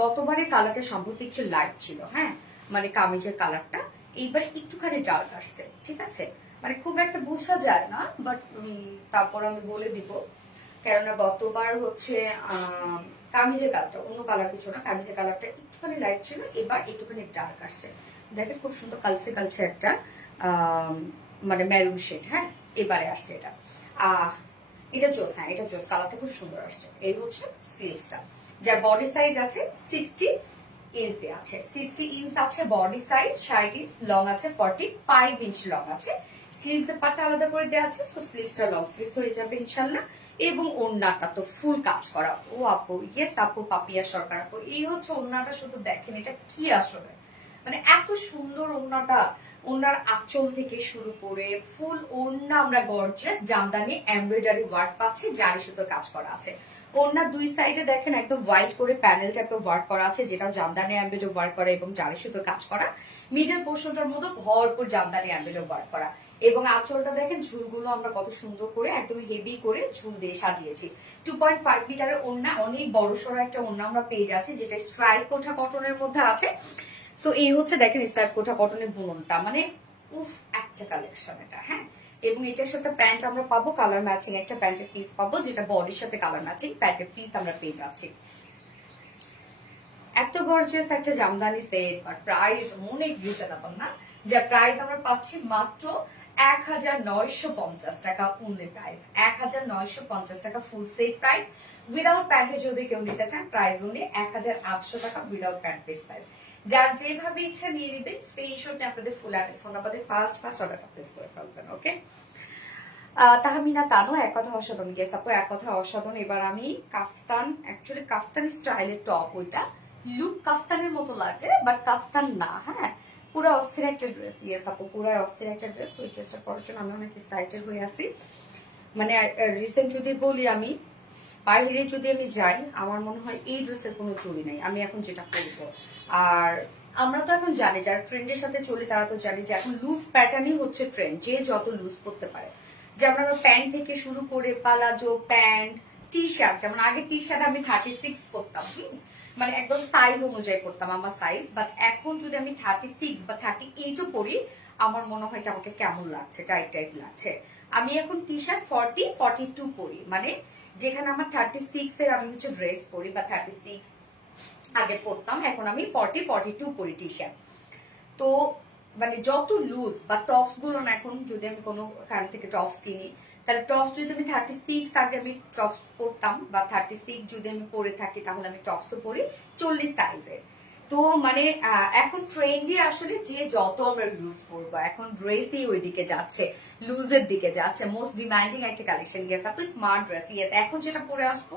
গতবারের কালারটা সম্ভবত একটু লাইট ছিল, হ্যাঁ মানে কামিজের কালারটা, এইবারে একটুখানি ডার্ক আসছে, ঠিক আছে মানে খুব একটা বোঝা যায় না, বাট তারপর আমি বলে দিব, কেননা গতবার হচ্ছে কামিজের কালারটা অন্য কালার কিছু না, কামিজের কালারটা একটুখানি লাইট ছিল, এবার একটুখানি ডার্ক আসছে। দেখেন খুব সুন্দর কালচে কালচে একটা মানে মেরুন শেড। হ্যাঁ, এবারে আসছে এটা। এটা চোস, হ্যাঁ এটা চোস, কালারটা খুব সুন্দর আসছে। এই হচ্ছে স্লিভসটা, যার বডি সাইজ আছে 60 ইঞ্চি আছে, 60 ইঞ্চ আছে বডি সাইজ, 60 ইঞ্চ লং আছে, 45 ইঞ্চ লং আছে। স্লিভস এর পার্টটা আলাদা করে দেওয়া আছে, তো স্লিভসটা লং স্লিভস হয়ে যাবে ইনশাল্লাহ। এবং ওড়নাটা তো ফুল কাজ করা। ও আপু, ইয়েস আপু, পাপিয়া সরকার আপু, এই হচ্ছে ওড়নাটা, শুধু দেখেন এটা কি আসলে, মানে এত সুন্দর ওড়নাটা। ওড়নার আঁচল থেকে শুরু করে ফুল ওড়না আমরা গর্জিয়াস জামদানি এমব্রয়ডারি ওয়ার্ক পাচ্ছি, জারি সুতো কাজ করা আছে। ওড়নার দুই সাইডে দেখেন একদম হোয়াইট করে প্যানেল টাইপের ওয়ার্ক করা আছে, যেটা জামদানি এমব্রয়ডারি ওয়ার্ক করা এবং জারি সুতো কাজ করা। মিডল পোর্শনটার মধ্যে ভরপুর জামদানি এমব্রয়ডারি ওয়ার্ক করা। এবং আঁচলটা দেখেন, ঝুলগুলো আমরা কত সুন্দর করে একদম হেভি করে ঝুল দিয়ে সাজিয়েছি। 2.5 মিটারের ওড়না, অনেক বড় সড়ো একটা ওড়না আমরা পেয়ে যাচ্ছি, যেটা স্ট্রাইপ কোঠা কটনের মধ্যে আছে। তো এই হচ্ছে দেখেন স্ট্রাইপ কোঠা কটনের বুননটা, মানে উফ একটা কালেকশন এটা। হ্যাঁ, এবং এটার সাথে প্যান্ট আমরা পাবো কালার ম্যাচিং, একটা প্যান্টের পিস পাবো যেটা বডির সাথে কালার ম্যাচিং প্যান্টের পিস আমরা পেয়ে যাচ্ছি। এত গর্জিয়াস একটা জামদানি সেট, আর প্রাইস অনেক রিজনেবল না, যা প্রাইস আমরা পাচ্ছি মাত্র 1950 টাকা অনলি প্রাইস, 1950 টাকা ফুল সেট প্রাইস। উইদাউট প্যান্টে যদি কেউ নিতে চান প্রাইস অনলি 1800 টাকা উইদাউট প্যান্ট পিস প্রাইস। যার যেভাবে ইচ্ছা নিয়ে নিবেন, স্ক্রিনশট আপনাদের ফুল অ্যাড্রেস ফোন নাম্বারে ফার্স্ট অর্ডারটা প্লেস করে ফেলবেন। ওকে, তাহমিনা তানু, এক কথা অসাধারণ। গেস আপু, এক কথা অসাধারণ। এবার আমি কাফতান, অ্যাকচুয়ালি কাফতানি স্টাইলের টপ, ওইটা লুক কাফতানের মতো লাগে বাট কাফতান না। হ্যাঁ, পুরো অস্থির একটা ড্রেস। ইয়েস আপু, পুরো অস্থির একটা ড্রেস। ওই ড্রেসটা পরার জন্য আমি অনেক এক্সাইটেড হয়ে আছি। মানে রিসেন্ট যদি বলি, আমি বাইরে যদি আমি যাই, আমার মনে হয় এই ড্রেসের কোনো চুরি নাই আমি এখন যেটা করবো। আর আমরা তো এখন জানি, যারা ট্রেন্ডের সাথে চলি তারা তো জানি যে এখন লুজ প্যাটার্নই হচ্ছে ট্রেন্ড, যে যত লুজ করতে পারে। যেমন আমরা প্যান্ট থেকে শুরু করে পালাজো প্যান্ট, টি শার্ট, যেমন আগে টি শার্ট আমি 36 পরতাম, মানে একদম সাইজ অনুযায়ী পরতাম আমার সাইজ, বাট এখন যদি আমি 36 বা 38ও পরি, আমার মনে হয় এটা আমাকে কেমন লাগছে, টাইট টাইট লাগছে। আমি এখন টি শার্ট 40, 42 পরি, মানে যেখানে আমার 36 এর আমি হচ্ছে ড্রেস পরি বা 36 আগে পরতাম, এখন আমি 40, 42 পরি টি শার্ট। তো মানে যত লুজ বা টপস গুলো না, এখন যদি আমি কোনো খান থেকে টপস কিনি, তাহলে টপস যদি আমি 36 আগে আমি টপস পরতাম বা 36 যদি আমি পরে থাকি, তাহলে আমি টপসও পরি 40 সাইজের। তো মানে এখন ট্রেন্ডে আসলে যে যত আমরা লুজ পরবো, এখন ড্রেসই ওইদিকে যাচ্ছে, লুজের দিকে যাচ্ছে। মোস্ট ডিমান্ডিং একটা কালেকশন। ইয়েস আপু, স্মার্ট ড্রেস। ইয়েস, এখন যেটা পরে আসবো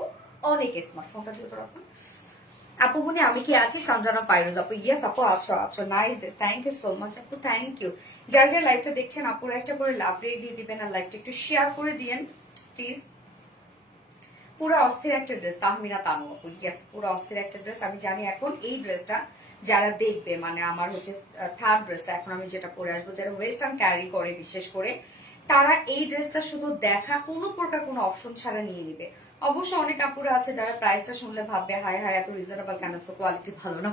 অনেক স্মার্ট। ফোনটা দিয়ে তো রাখুন আপু। মনে আমি কি আছি? সঞ্জনা পাইরোজ আপু, ইয়েস আপু, আছো আছো, nice day, thank you so much আপু, থ্যাংক ইউ। যার যার লাইভটা দেখছেন আপুরা একটা করে লাভ রেট দিয়ে দিবেন, আর লাইভটা একটু শেয়ার করে দিয়েন প্লিজ। পুরো অস্থির একটা ড্রেস, তাহমিনা তানু আপু, ইয়েস পুরো অস্থির একটা ড্রেস। আমি জানি এখন এই ড্রেসটা যারা দেখবে, মানে আমার হচ্ছে থার্ড ড্রেসটা এখন আমি যেটা পরে আসবো, যারা ওয়েস্টার্ন ক্যারি করে বিশেষ করে, তারা এই ড্রেসটা শুধু দেখা, কোনো প্রকার কোনো অপশন ছাড়া নিয়ে নিবে। অবশ্য অনেক আপুরা আছে যারা প্রাইসটা শুনলে ভাববে হায় হায় এত রিজনেবল কেন, তো কোয়ালিটি ভালো না।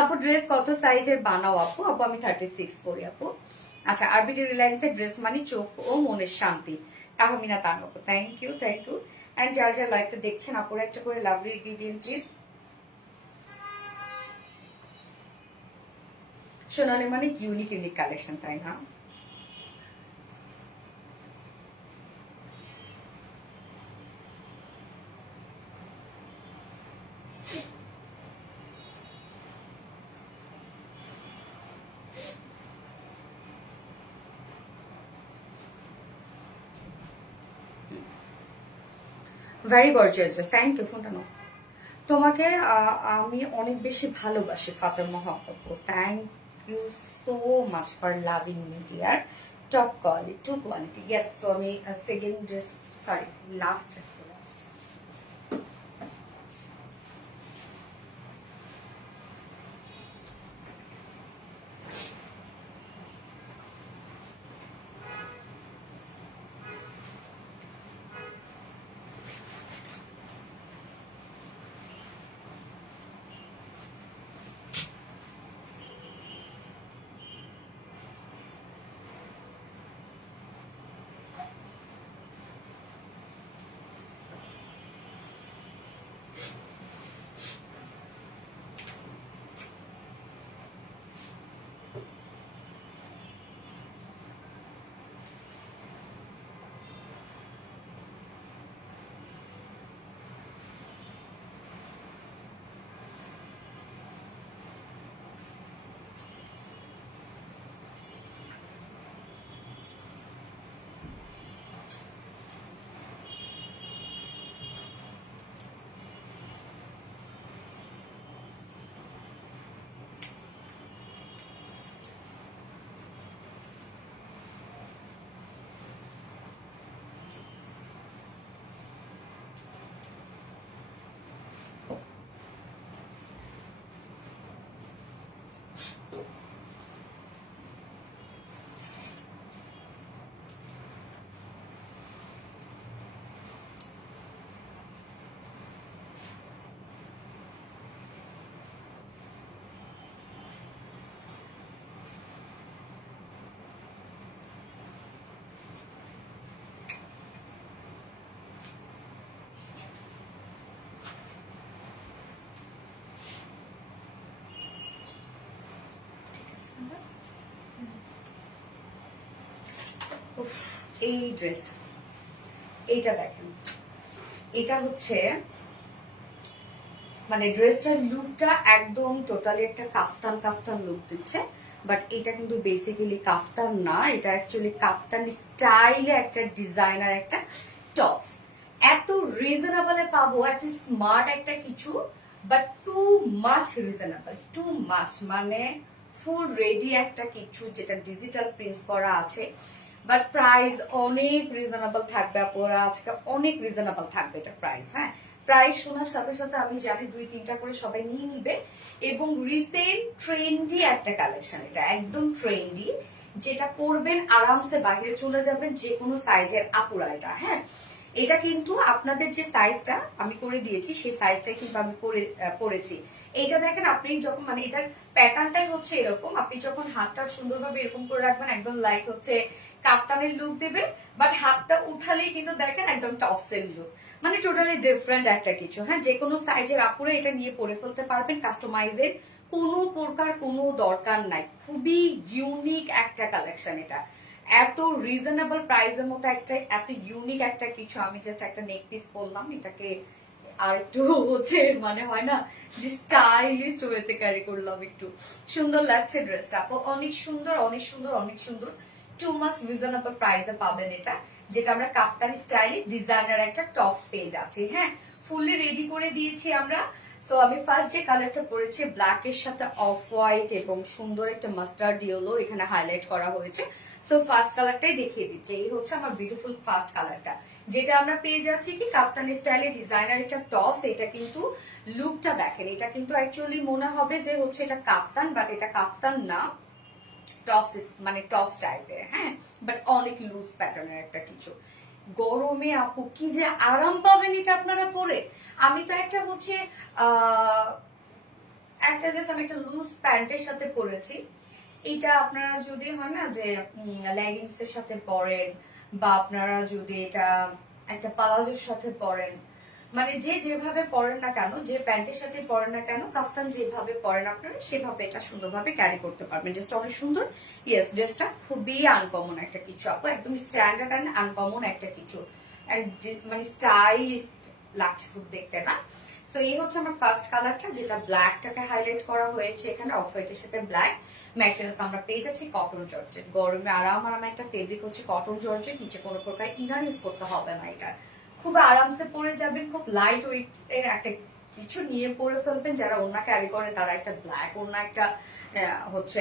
আপু ড্রেস কত সাইজের বানাও আপু? আপু আমি 36 করি আপু। আচ্ছা, আরবিটি রিলায়েন্সের ড্রেস মানে চোখ ও মনের শান্তি। তাহমিনা তানু আপু, thank you, thank you. And যার যার লাইভটা দেখছেন আপুরা একটা করে লাভ রেট দিয়ে দিন প্লিজ। সোনালি মানে ইউনিক ইউনিক কালেকশন, তাই না? Very gorgeous, thank you. ফোনটা নাও। তোমাকে আমি অনেক বেশি ভালোবাসি ফাতেমা হক আপু, thank you so much for loving me dear. Top quality, too quality, yes. So আমি second dress, sorry last dress পরে আসছি। উফ, এই ড্রেসটা, এইটা দেখেন, এটা হচ্ছে মানে ড্রেসটার লুকটা একদম টোটালি একটা কাফতান কাফতান লুক দিচ্ছে, বাট এটা কিন্তু বেসিক্যালি কাফতান না, এটা অ্যাকচুয়ালি কাফতান স্টাইলে একটা ডিজাইনার একটা টপস। এত রিজনেবলে পাবো, এত স্মার্ট একটা কিছু, but too much reasonable, too much, মানে ফুল রেডি একটা কিছু যেটা ডিজিটাল প্রিন্ট করা আছে, বাট প্রাইস অনেক রিজনেবল থাকবে আপনারা, আজকে অনেক রিজনেবল থাকবে এটা প্রাইস। হ্যাঁ, প্রাইস শোনার সাথে সাথে আমি জানি 2-3টা করে সবাই নিয়ে নিবে, এবং রিসেন্ট ট্রেন্ডি একটা কালেকশন, এটা একদম ট্রেন্ডি, যেটা পরবেন আরামসে বাইরে চলে যাবেন যে কোনো সাইজের আপুরা এটা। হ্যাঁ, এটা কিন্তু আপনাদের যে সাইজটা আমি করে দিয়েছি সেই সাইজটাই কিন্তু আমি পরেছি। এইটা দেখেন, আপনি যখন মানে এটার প্যাটার্নটাই হচ্ছে এরকম, আপনি যখন হাতটা সুন্দরভাবে এরকম করে রাখবেন একদম লাইক হচ্ছে কাফতানের লুক দেবে, বাট হাতটা উঠালেই কিন্তু দেখেন একদম টপসের লুক, মানে টোটালি ডিফারেন্ট একটা কিছু। হ্যাঁ, যে কোনো সাইজের আপুরে এটা নিয়ে পরে ফেলতে পারবেন, কাস্টমাইজের কোনো প্রকার কোনো দরকার নাই, খুবই ইউনিক একটা কালেকশন এটা, এত রিজনেবল প্রাইসের মতো একটা এত ইউনিক একটা কিছু। আমি জাস্ট একটা নেক পিস পরলাম, এটাকে আর একটু হচ্ছে মানে হয় না যে স্টাইলিস্ট ওয়েতে ক্যারি করলাম, একটু সুন্দর লাগছে ড্রেসটা, অনেক সুন্দর অনেক সুন্দর অনেক সুন্দর, টু মাচ রিজনেবল প্রাইসে পাবেন এটা, যেটা আমরা কাপ্তান স্টাইলে ডিজাইনার একটা টপস পেয়ে যাচ্ছি। হ্যাঁ, ফুললি রেডি করে দিয়েছি আমরা। সো আমি ফার্স্ট যে কালারটা পরেছি ব্ল্যাক এর সাথে অফ হোয়াইট এবং সুন্দর একটা মাস্টার্ড ইয়েলো এখানে হাইলাইট করা হয়েছে। সো ফার্স্ট কালারটাই দেখিয়ে দিচ্ছে, এই হচ্ছে আমার বিউটিফুল ফার্স্ট কালারটা, যেটা আমরা পেয়ে যাচ্ছি কি কাপ্তান স্টাইলে ডিজাইনার একটা টপস। এটা কিন্তু লুকটা দেখেন, এটা কিন্তু অ্যাকচুয়ালি মনে হবে যে হচ্ছে এটা কাফতান, বাট এটা কাফতান না, টপস মানে টপস টাইপের। হ্যাঁ, বাট অনেক লুজ প্যাটার্নের একটা কিছু। গরমে আপু কি যে আরাম পাবেন এটা আপনারা পরে। আমি তো একটা হচ্ছে একটা জাস্ট আমি একটা লুজ প্যান্টের সাথে পরেছি, এটা আপনারা যদি হয় না যে লেগিংস এর সাথে পরেন, বা আপনারা যদি এটা একটা পালাজোর সাথে পরেন, মানে যে যেভাবে পরেন না কেন, যে প্যান্টের সাথে পরেন না কেন, কাফতান যেভাবে পরেন আপনারা সেভাবে এটা সুন্দরভাবে ক্যারি করতে পারবেন। ড্রেসটা অনেক সুন্দর। ইয়েস, ড্রেসটা খুবই আনকমন একটা কিছু আপু, একদম স্ট্যান্ডার্ড অ্যান্ড আনকমন একটা কিছু, মানে স্টাইলিস্ট লাগছে খুব দেখতে না। তো এই হচ্ছে আমার ফার্স্ট কালারটা, যেটা ব্ল্যাকটাকে হাইলাইট করা হয়েছে এখানে অফ হোয়াইটের সাথে ব্ল্যাক। ম্যাটেরিয়ালস আমরা পেয়ে যাচ্ছি কটন জর্জেট, গরমে আরাম একটা ফেব্রিক হচ্ছে কটন জর্জেট, নিচে কোনো প্রকার ইনার ইউজ করতে হবে না, এটা খুব আরামসে পরে যাবেন, খুব লাইট ওয়েট এর একটা কিছু নিয়ে পরে ফেলবেন। যারা ওনা ক্যারি করে তারা একটা ব্ল্যাক ওনা একটা হচ্ছে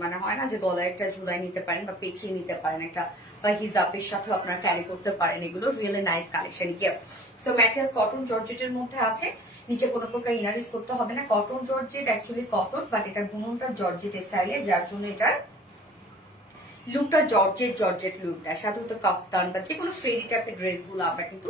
মানে হয় না যে গলায় একটা জুড়াই নিতে পারেন বা পেঁচিয়ে নিতে পারেন একটা, বা হিজাবের সাথেও আপনারা ক্যারি করতে পারেন, এগুলো really nice collection. Yes, so materials cotton জর্জেটের মধ্যে আছে, নিচে কোনো প্রকার ইনার ইউজ করতে হবে না। Cotton georgette actually cotton, but এটা বুননটা জর্জেট স্টাইলে, যার জন্য এটার লুকটা জর্জেট জর্জেট লুক দেয়। সাধারণত কাফতান বা যে কোনো ফেরি টাইপের ড্রেস গুলো আমরা কিন্তু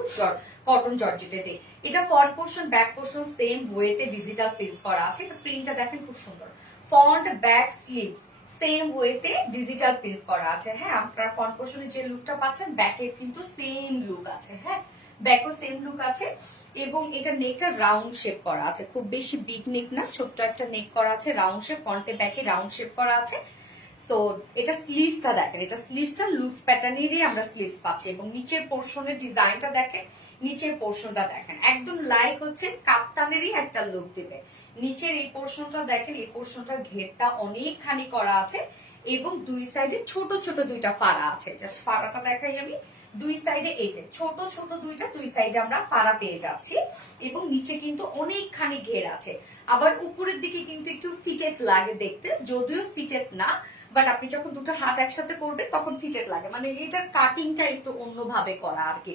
কটন জর্জেটে দিই। এটা front portion back portion same ওয়েতে ডিজিটাল প্রিন্ট করা আছে, এটা প্রিন্টটা দেখেন খুব সুন্দর, ফ্রন্ট ব্যাক স্লিভস সেম ওয়েতে ডিজিটাল প্রিন্ট করা আছে। হ্যাঁ, আপনারা ফ্রন্ট পোর্শনে যে লুকটা পাচ্ছেন ব্যাকে কিন্তু সেম লুক আছে। হ্যাঁ, ব্যাকও সেম লুক আছে, এবং এটা নেকটা রাউন্ড শেপ করা আছে, খুব বেশি বিগ নেক না, ছোট্ট একটা নেক করা আছে, রাউন্ড শেপ, ফ্রন্টে ব্যাকে রাউন্ড শেপ করা আছে। তো এটা স্লিভসটা দেখেন, এটা স্লিভসটা লুজ প্যাটার্নেরই আমরা স্লিভস পাচ্ছি, এবং নিচের পোর্শনের ডিজাইনটা দেখেন, নিচের পোর্শনটা দেখেন একদম লাইক হচ্ছে কাপ্তানেরই একটা লুক দিবে। নিচের এই পোর্শনটা দেখেন, এই পোর্শনটার ঘেরটা অনেকখানি করা আছে, এবং দুই সাইডে ছোট ছোট দুইটা ফাড়া আছে। জাস্ট ফাড়াটা দেখাই আমি, দুই সাইডে এই যে ছোট ছোট দুই সাইডে আমরা ফাড়া পেয়ে যাচ্ছি, এবং নিচে কিন্তু অনেকখানি ঘের আছে। আবার উপরের দিকে কিন্তু একটু ফিটেড লাগে দেখতে, যদিও ফিটেড না, বাট আপনি যখন দুটো হাত একসাথে করবেন তখন ফিটেড লাগে, মানে এটার কাটিংটা একটু অন্যভাবে করা আর কি।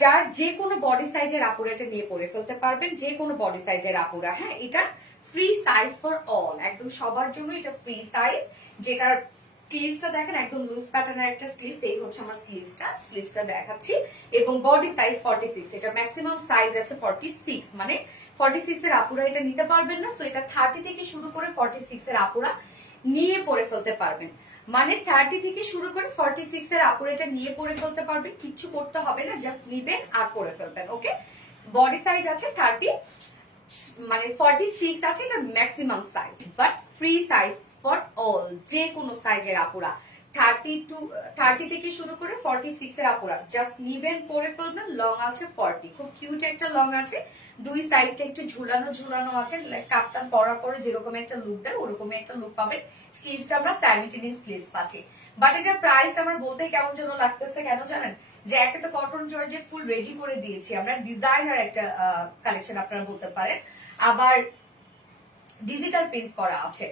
যার যে কোনো বডি সাইজের আপুরা এটা নিয়ে পরে ফেলতে পারবেন, যে কোনো বডি সাইজের আপুরা। হ্যাঁ, এটা ফ্রি সাইজ ফর অল, একদম সবার জন্য এটা ফ্রি সাইজ। যেটার স্লিভসটা দেখেন একদম লুজ প্যাটার্নের একটা স্লিভস, এই হচ্ছে আমার স্লিভসটা দেখাচ্ছি, এবং বডি সাইজ 46, এটা ম্যাক্সিমাম সাইজ আছে 46, মানে 46 এর আপুরা এটা নিতে পারবেন না। সো এটা 30 থেকে শুরু করে 46 এর আপুরা নিয়ে পরে ফেলতে পারবেন, মানে 30 থেকে শুরু করে 46 এর আপুরা এটা নিয়ে পরে ফেলতে পারবেন, কিচ্ছু করতে হবে না, জাস্ট নিবেন আর পরে ফেলবেন। ওকে, বডি সাইজ আছে 30, মানে 46 আছে এটা maximum size, but free size for all, যে কোনো সাইজের আপুরা 30 থেকে শুরু করে 46 এর আপুরা জাস্ট নিবেন, পরে ফেলবেন। লং আছে 40, খুব কিউট একটা লং আছে, দুই সাইডটা একটু ঝুলানো ঝুলানো আছে, কাপ্তান পরা পরে যেরকম একটা লুক দেয় ওরকমই একটা লুক পাবেন। স্লিভসটা আমরা 17 ইঞ্চ স্লিভস পাচ্ছি। বাট এটার প্রাইস আমার বলতে কেমন যেন লাগতেছে, কেন জানেন? যে একটা তো কটন জর্জেট ফুল রেডি করে দিয়েছি আমরা, ডিজাইনার একটা কালেকশন আপনারা বলতে পারেন, আবার ডিজিটাল প্রিন্ট করা আছে।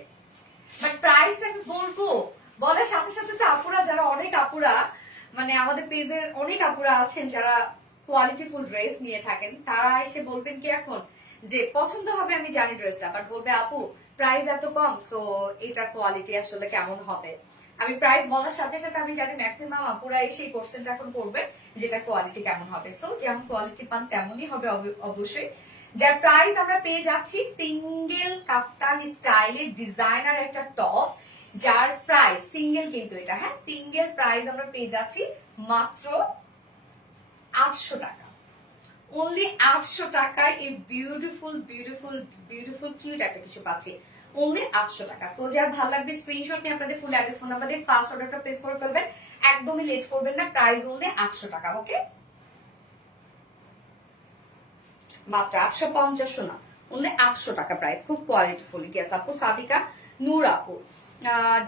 বাট প্রাইসটা আমি বলবো বলার সাথে সাথে তো আপুরা যারা অনেক আপুরা মানে আমাদের পেজের অনেক আপুরা আছেন যারা কোয়ালিটিফুল ড্রেস নিয়ে থাকেন, তারা এসে বলবেন কি এখন যে পছন্দ হবে আমি জানি ড্রেসটা, বাট বলবে আপু প্রাইস এত কম, সো এটার কোয়ালিটি আসলে কেমন হবে। আমি প্রাইস বলার সাথে সাথে আমি জানি ম্যাক্সিমাম আপুরা এসে এই কোশ্চেনটা এখন করবে যেটা কোয়ালিটি কেমন হবে। সো যেমন কোয়ালিটি পান তেমনই হবে অবশ্যই। যার প্রাইস আমরা পেয়ে যাচ্ছি সিঙ্গেল কাফতান স্টাইলের ডিজাইনার একটা টপ, যার প্রাইস সিঙ্গেল, কিন্তু এটা হ্যাঁ সিঙ্গেল প্রাইস আমরা পেয়ে যাচ্ছি মাত্র 800 টাকা। অনলি 800 টাকায় এই বিউটিফুল বিউটিফুল বিউটিফুল কিউট একটা কিছু পাচ্ছি, অনলি 800 টাকা। সো যার ভালো লাগবে স্ক্রিনশট নিয়ে আপনাদের ফুল অ্যাড্রেস ফোন নাম্বার দিয়ে ফার্স্ট অর্ডারটা প্লেস করে ফেলবেন, একদমই লেট করবেন না। প্রাইস অনলি 800 টাকা। ওকে, মাত্র 850 না, অনলি 800 টাকা প্রাইস, খুব কোয়ালিটিফুল। ইয়েস আপু, সাদিকা নূর আপু,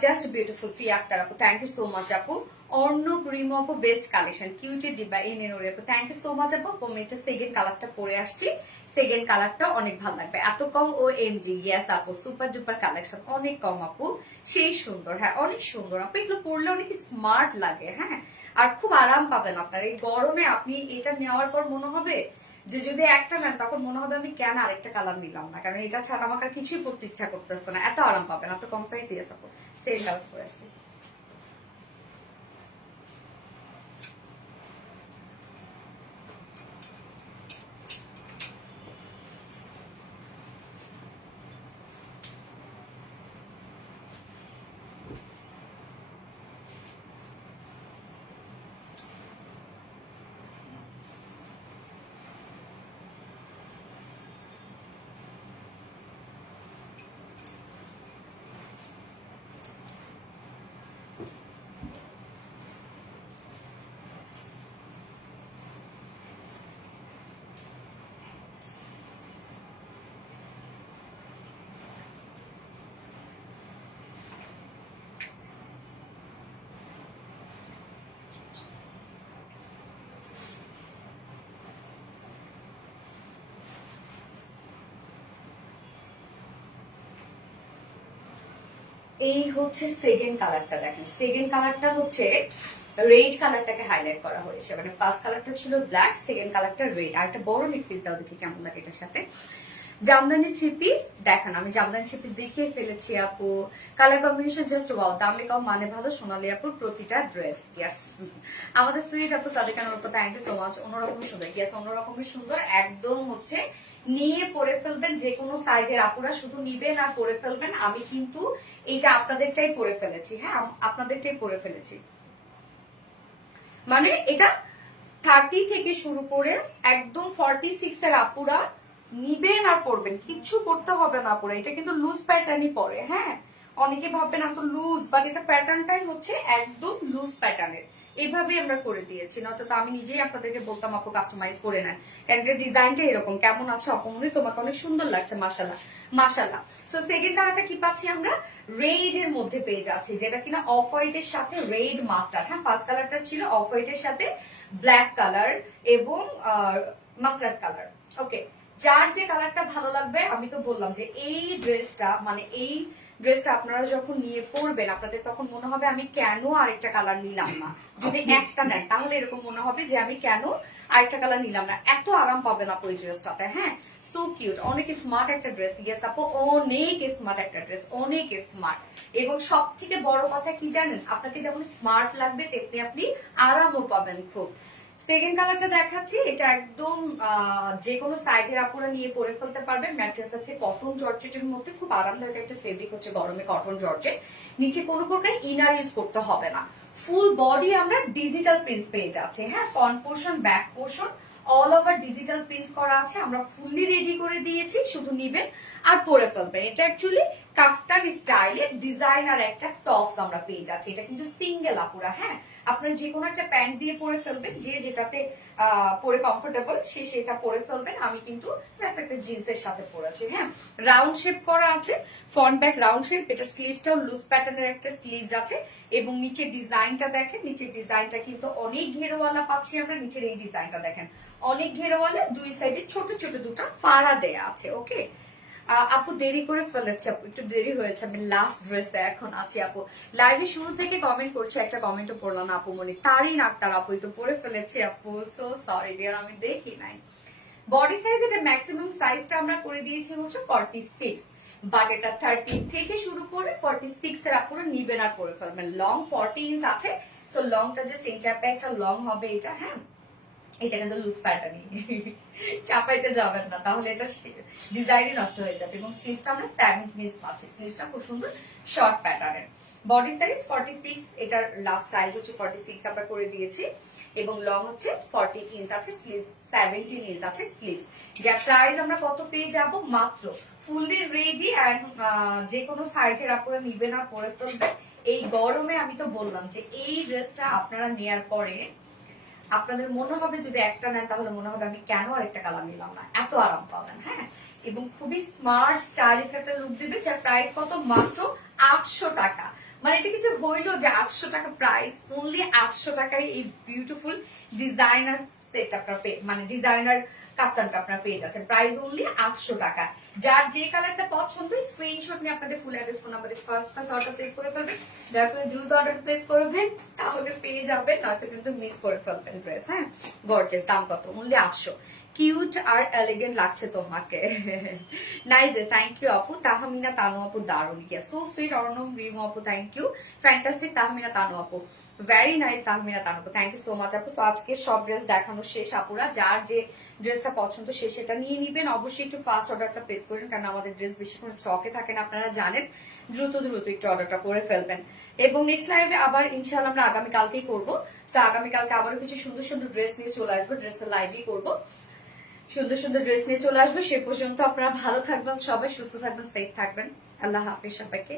জাস্ট বিউটিফুল। ফি আক্তার আপু, থ্যাংক ইউ সো মাচ আপু। অর্ণব রিমো আপু, বেস্ট কালেকশন, কিউটি ডিবা এনে নুরি আপু, থ্যাংক ইউ সো মাচ আপু। আমি এটা সেকেন্ড কালারটা পরে আসছি, সেকেন্ড কালারটা অনেক ভালো লাগবে। এত কম ও এমজি, ইয়েস আপু, সুপার ডুপার কালেকশন, অনেক কম আপু, সেই সুন্দর। হ্যাঁ অনেক সুন্দর আপু, এগুলো পরলে অনেক স্মার্ট লাগে। হ্যাঁ, আর খুব আরাম পাবেন আপনার এই গরমে। আপনি এটা নেওয়ার পর মনে হবে যে যদি একটা নেন তখন মনে হবে আমি কেন আরেকটা কালার নিলাম না, কারণ এটা ছাড়া আমাকে আর কিছুই পড়তে ইচ্ছা করতেছে না, এত আরাম পাবেন, এত কম প্রাইস। ইয়েস আপু, সেম কালার পরে আসছি। এই হচ্ছে সেকেন্ড কালারটা, দেখেন সেকেন্ড কালারটা হচ্ছে রেড কালারটাকে হাইলাইট করা হয়েছে, মানে ফার্স্ট কালারটা ছিল ব্ল্যাক, সেকেন্ড কালারটা রেড। আর একটা বড় নেক পিস দাও দেখি কেমন লাগে এটার সাথে। জামদানি থ্রি পিস, দেখেন আমি জামদানি থ্রি পিস দেখিয়ে ফেলেছি আপু, কালার কম্বিনেশন জাস্ট ওয়াও, দামে কম মানে ভালো, সোনালী আপুর প্রতিটা ড্রেস। ইয়েস, আমাদের সুইট আপু সাদিকা নূর আপু, থ্যাংক ইউ সো মাচ। অন্যরকম সুন্দর, ইয়েস অন্যরকমই সুন্দর, একদম হচ্ছে নিয়ে পরে ফেলবেন, যে কোনো সাইজের আপুরা শুধু নিবেন আর পরে ফেলবেন। আমি কিন্তু এইটা আপনাদেরটাই পরে ফেলেছি, হ্যাঁ আপনাদেরটাই পরে ফেলেছি, মানে এটা 30 থেকে শুরু করে একদম 46 এর আপুরা নিবেন আর পরবেন, কিচ্ছু করতে হবে না আপুরা। এটা কিন্তু লুজ প্যাটার্নই পরে, হ্যাঁ অনেকে ভাববেন এত লুজ, বাট এটা প্যাটার্নটাই হচ্ছে একদম লুজ প্যাটার্নের, এইভাবে আমরা করে দিয়েছি। নয়তো তো আমি নিজেই আপনাদেরকে বলতাম আপু কাস্টমাইজ করে নেন, কারণ এটার ডিজাইনটা এরকম। কেমন আছে অপমনি, তোমাকে অনেক সুন্দর লাগছে, মাশাআল্লাহ মাশাআল্লাহ। সো সেকেন্ড কালারটা কি পাচ্ছি আমরা, রেড এর মধ্যে পেয়ে যাচ্ছি, যেটা কিনা অফ হোয়াইট এর সাথে রেড মাস্টার্ড। হ্যাঁ ফার্স্ট কালারটা ছিল অফ হোয়াইট এর সাথে ব্ল্যাক কালার এবং মাস্টার্ড কালার। ওকে, যার যে কালারটা ভালো লাগবে, আমি তো বললাম যে এই ড্রেসটা মানে এই ড্রেসটা আপনারা যখন নিয়ে পরবেন আপনাদের তখন মনে হবে আমি কেন আরেকটা কালার নিলাম না। যদি একটা নেন তাহলে এরকম মনে হবে যে আমি কেন আরেকটা কালার নিলাম না, এত আরাম পাবেন আপু এই ড্রেসটাতে। হ্যাঁ সো কিউট, অনেক স্মার্ট একটা ড্রেস। ইয়েস আপু, অনেক স্মার্ট একটা ড্রেস, অনেক স্মার্ট। এবং সব থেকে বড় কথা কি জানেন, আপনাকে যেমন স্মার্ট লাগবে তেমনি আপনি আরামও পাবেন খুব। সেকেন্ড কালারটা দেখাচ্ছি, এটা একদম যে কোনো সাইজের আপুরা নিয়ে পরে ফেলতে পারবেন। ম্যাট্রেস আছে কটন জর্জেটের মধ্যে, খুব আরামদায়ক একটা ফেব্রিক হচ্ছে গরমে কটন জর্জেট। নিচে কোনো প্রকার ইনার ইউজ করতে হবে না, ফুল বডি আমরা ডিজিটাল প্রিন্ট পেয়ে যাচ্ছি। হ্যাঁ front portion back portion all over digital print করা আছে, আমরা ফুললি রেডি করে দিয়েছি, শুধু নিবেন আর পরে ফেলবেন। এটা অ্যাকচুয়ালি কাফতান স্টাইলের ডিজাইনার একটা টপস আমরা পেয়ে যাচ্ছি। এটা কিন্তু সিঙ্গেল আপুরা, হ্যাঁ আপনারা যে কোনো একটা প্যান্ট দিয়ে পরে ফেলবেন, যে যেটাতে পরে কমফোর্টেবল সে সেটা পরে ফেলবেন। আমি কিন্তু একটা জিন্সের সাথে পরেছি, হ্যাঁ রাউন্ড শেপ করা আছে, ফ্রন্ট ব্যাক রাউন্ড শেপ। এটা স্লিভটাও লুজ প্যাটার্নের একটা স্লিভস আছে এবং নিচের ডিজাইনটা দেখেন, নিচের ডিজাইনটা কিন্তু অনেক ঘেরোওয়ালা পাচ্ছি আমরা। নিচের এই ডিজাইনটা দেখেন অনেক ঘেরোওয়ালা, দুই সাইডে ছোট ছোট দুটা ফাড়া দেয়া আছে। ওকে আপু দেরি করে ফেলেছে, আপু একটু দেরি হয়েছে, আমি লাস্ট ড্রেসে এখন আছি। আপু লাইভে শুরু থেকে কমেন্ট করছে, একটা কমেন্টও পড়লাম না আপু মনে, তারই নাকটার আপু তো পরে ফেলেছে আপু, সো সরি ডিয়ার আমি দেখি নাই। বডি সাইজ এটা ম্যাক্সিমাম সাইজটা আমরা করে দিয়েছি হচ্ছে 46, বাট এটা 30 থেকে শুরু করে 46 এর আপনারা নিবেন আর পরে ফেলবেন। লং 40 ইঞ্চ আছে, সো লংটা জাস্ট এই টাইপের একটা লং হবে এটা, হ্যাঁ এটা কিন্তু লুজ প্যাটার্নই, চাপাইতে যাবেন না তাহলে এটা ডিজাইনই নষ্ট হয়ে যাবে। এবং স্লিভসটা আমরা 17 ইঞ্চ পাচ্ছি, স্লিভসটা খুব সুন্দর শর্ট প্যাটার্নের। বডি সাইজ 46, এটার লাস্ট সাইজ হচ্ছে 46 আমরা করে দিয়েছি এবং লং হচ্ছে 40 ইঞ্চ আছে, স্লিভস 17 ইঞ্চ আছে স্লিভস। যার প্রাইস আমরা কত পেয়ে যাব, মাত্র ফুললি রেডি অ্যান্ড যে কোনো সাইজের আপনারা নিবেন আর পরে ফেলবেন। এই গরমে আমি তো বললাম যে এই ড্রেসটা আপনারা নেয়ার পরে আপনাদের মনে হবে যদি একটা নেন তাহলে মনে হবে আমি কেন আরেকটা কালার নিলাম না, এত আরাম পাবেন, হ্যাঁ এবং খুবই স্মার্ট স্টাইলিশ একটা লুক দিবে। যার প্রাইস কত, মাত্র 800 টাকা। মানে এটা কিছু হইলো যে 800 টাকা প্রাইস, অনলি 800 টাকায় এই বিউটিফুল ডিজাইনার সেট আপনার মানে ডিজাইনার কাফতানটা আপনারা পেয়ে যাচ্ছেন, প্রাইস অনলি 800 টাকা। যার যে কালারটা পছন্দ স্ক্রিনশট নিয়ে আপনাদের ফুল অ্যাড্রেস ফোন নাম্বারে ফার্স্ট অর্ডার প্লেস করে ফেলবেন। দয়া করে দ্রুত অর্ডার প্লেস করবেন, তাহলে পেয়ে যাবেন, নয়তো কিন্তু মিস করে ফেলবেন ড্রেস। হ্যাঁ গর্জিয়াস, দাম কত, অনলি 800। কিউট আর এলিগেন্ট লাগছে তোমাকে, নাইস, থ্যাংক ইউ আপু। তাহমিনা তানু আপু দারুন, সো সুইট। অর্ণব রিম আপু thank you, fantastic. Tahmina Tanu আপু ভেরি নাইস, তাহমিনা তানু আপু থ্যাংক ইউ সো মাচ আপু। তো আজকে সব ড্রেস দেখানো শেষ আপুরা, যার যে ড্রেসটা পছন্দ সে সেটা নিয়ে নিবেন। অবশ্যই একটু ফার্স্ট অর্ডারটা প্লেস করেন, কারণ আমাদের ড্রেস বেশিক্ষণ স্টকে থাকে না, আপনারা জানেন। দ্রুত দ্রুত একটু অর্ডারটা করে ফেলবেন। এবং নেক্সট লাইভে আবার ইনশাআল্লাহ আমরা আগামীকালকেই করবো। তো আগামীকালকে আবারও কিছু সুন্দর সুন্দর ড্রেস নিয়ে চলে আসবো, ড্রেসের লাইভই করবো, সুন্দর সুন্দর ড্রেস নিয়ে চলে আসবো। সে পর্যন্ত আপনারা ভালো থাকবেন, সবাই সুস্থ থাকবেন, সেফ থাকবেন। আল্লাহ হাফিজ সবাইকে।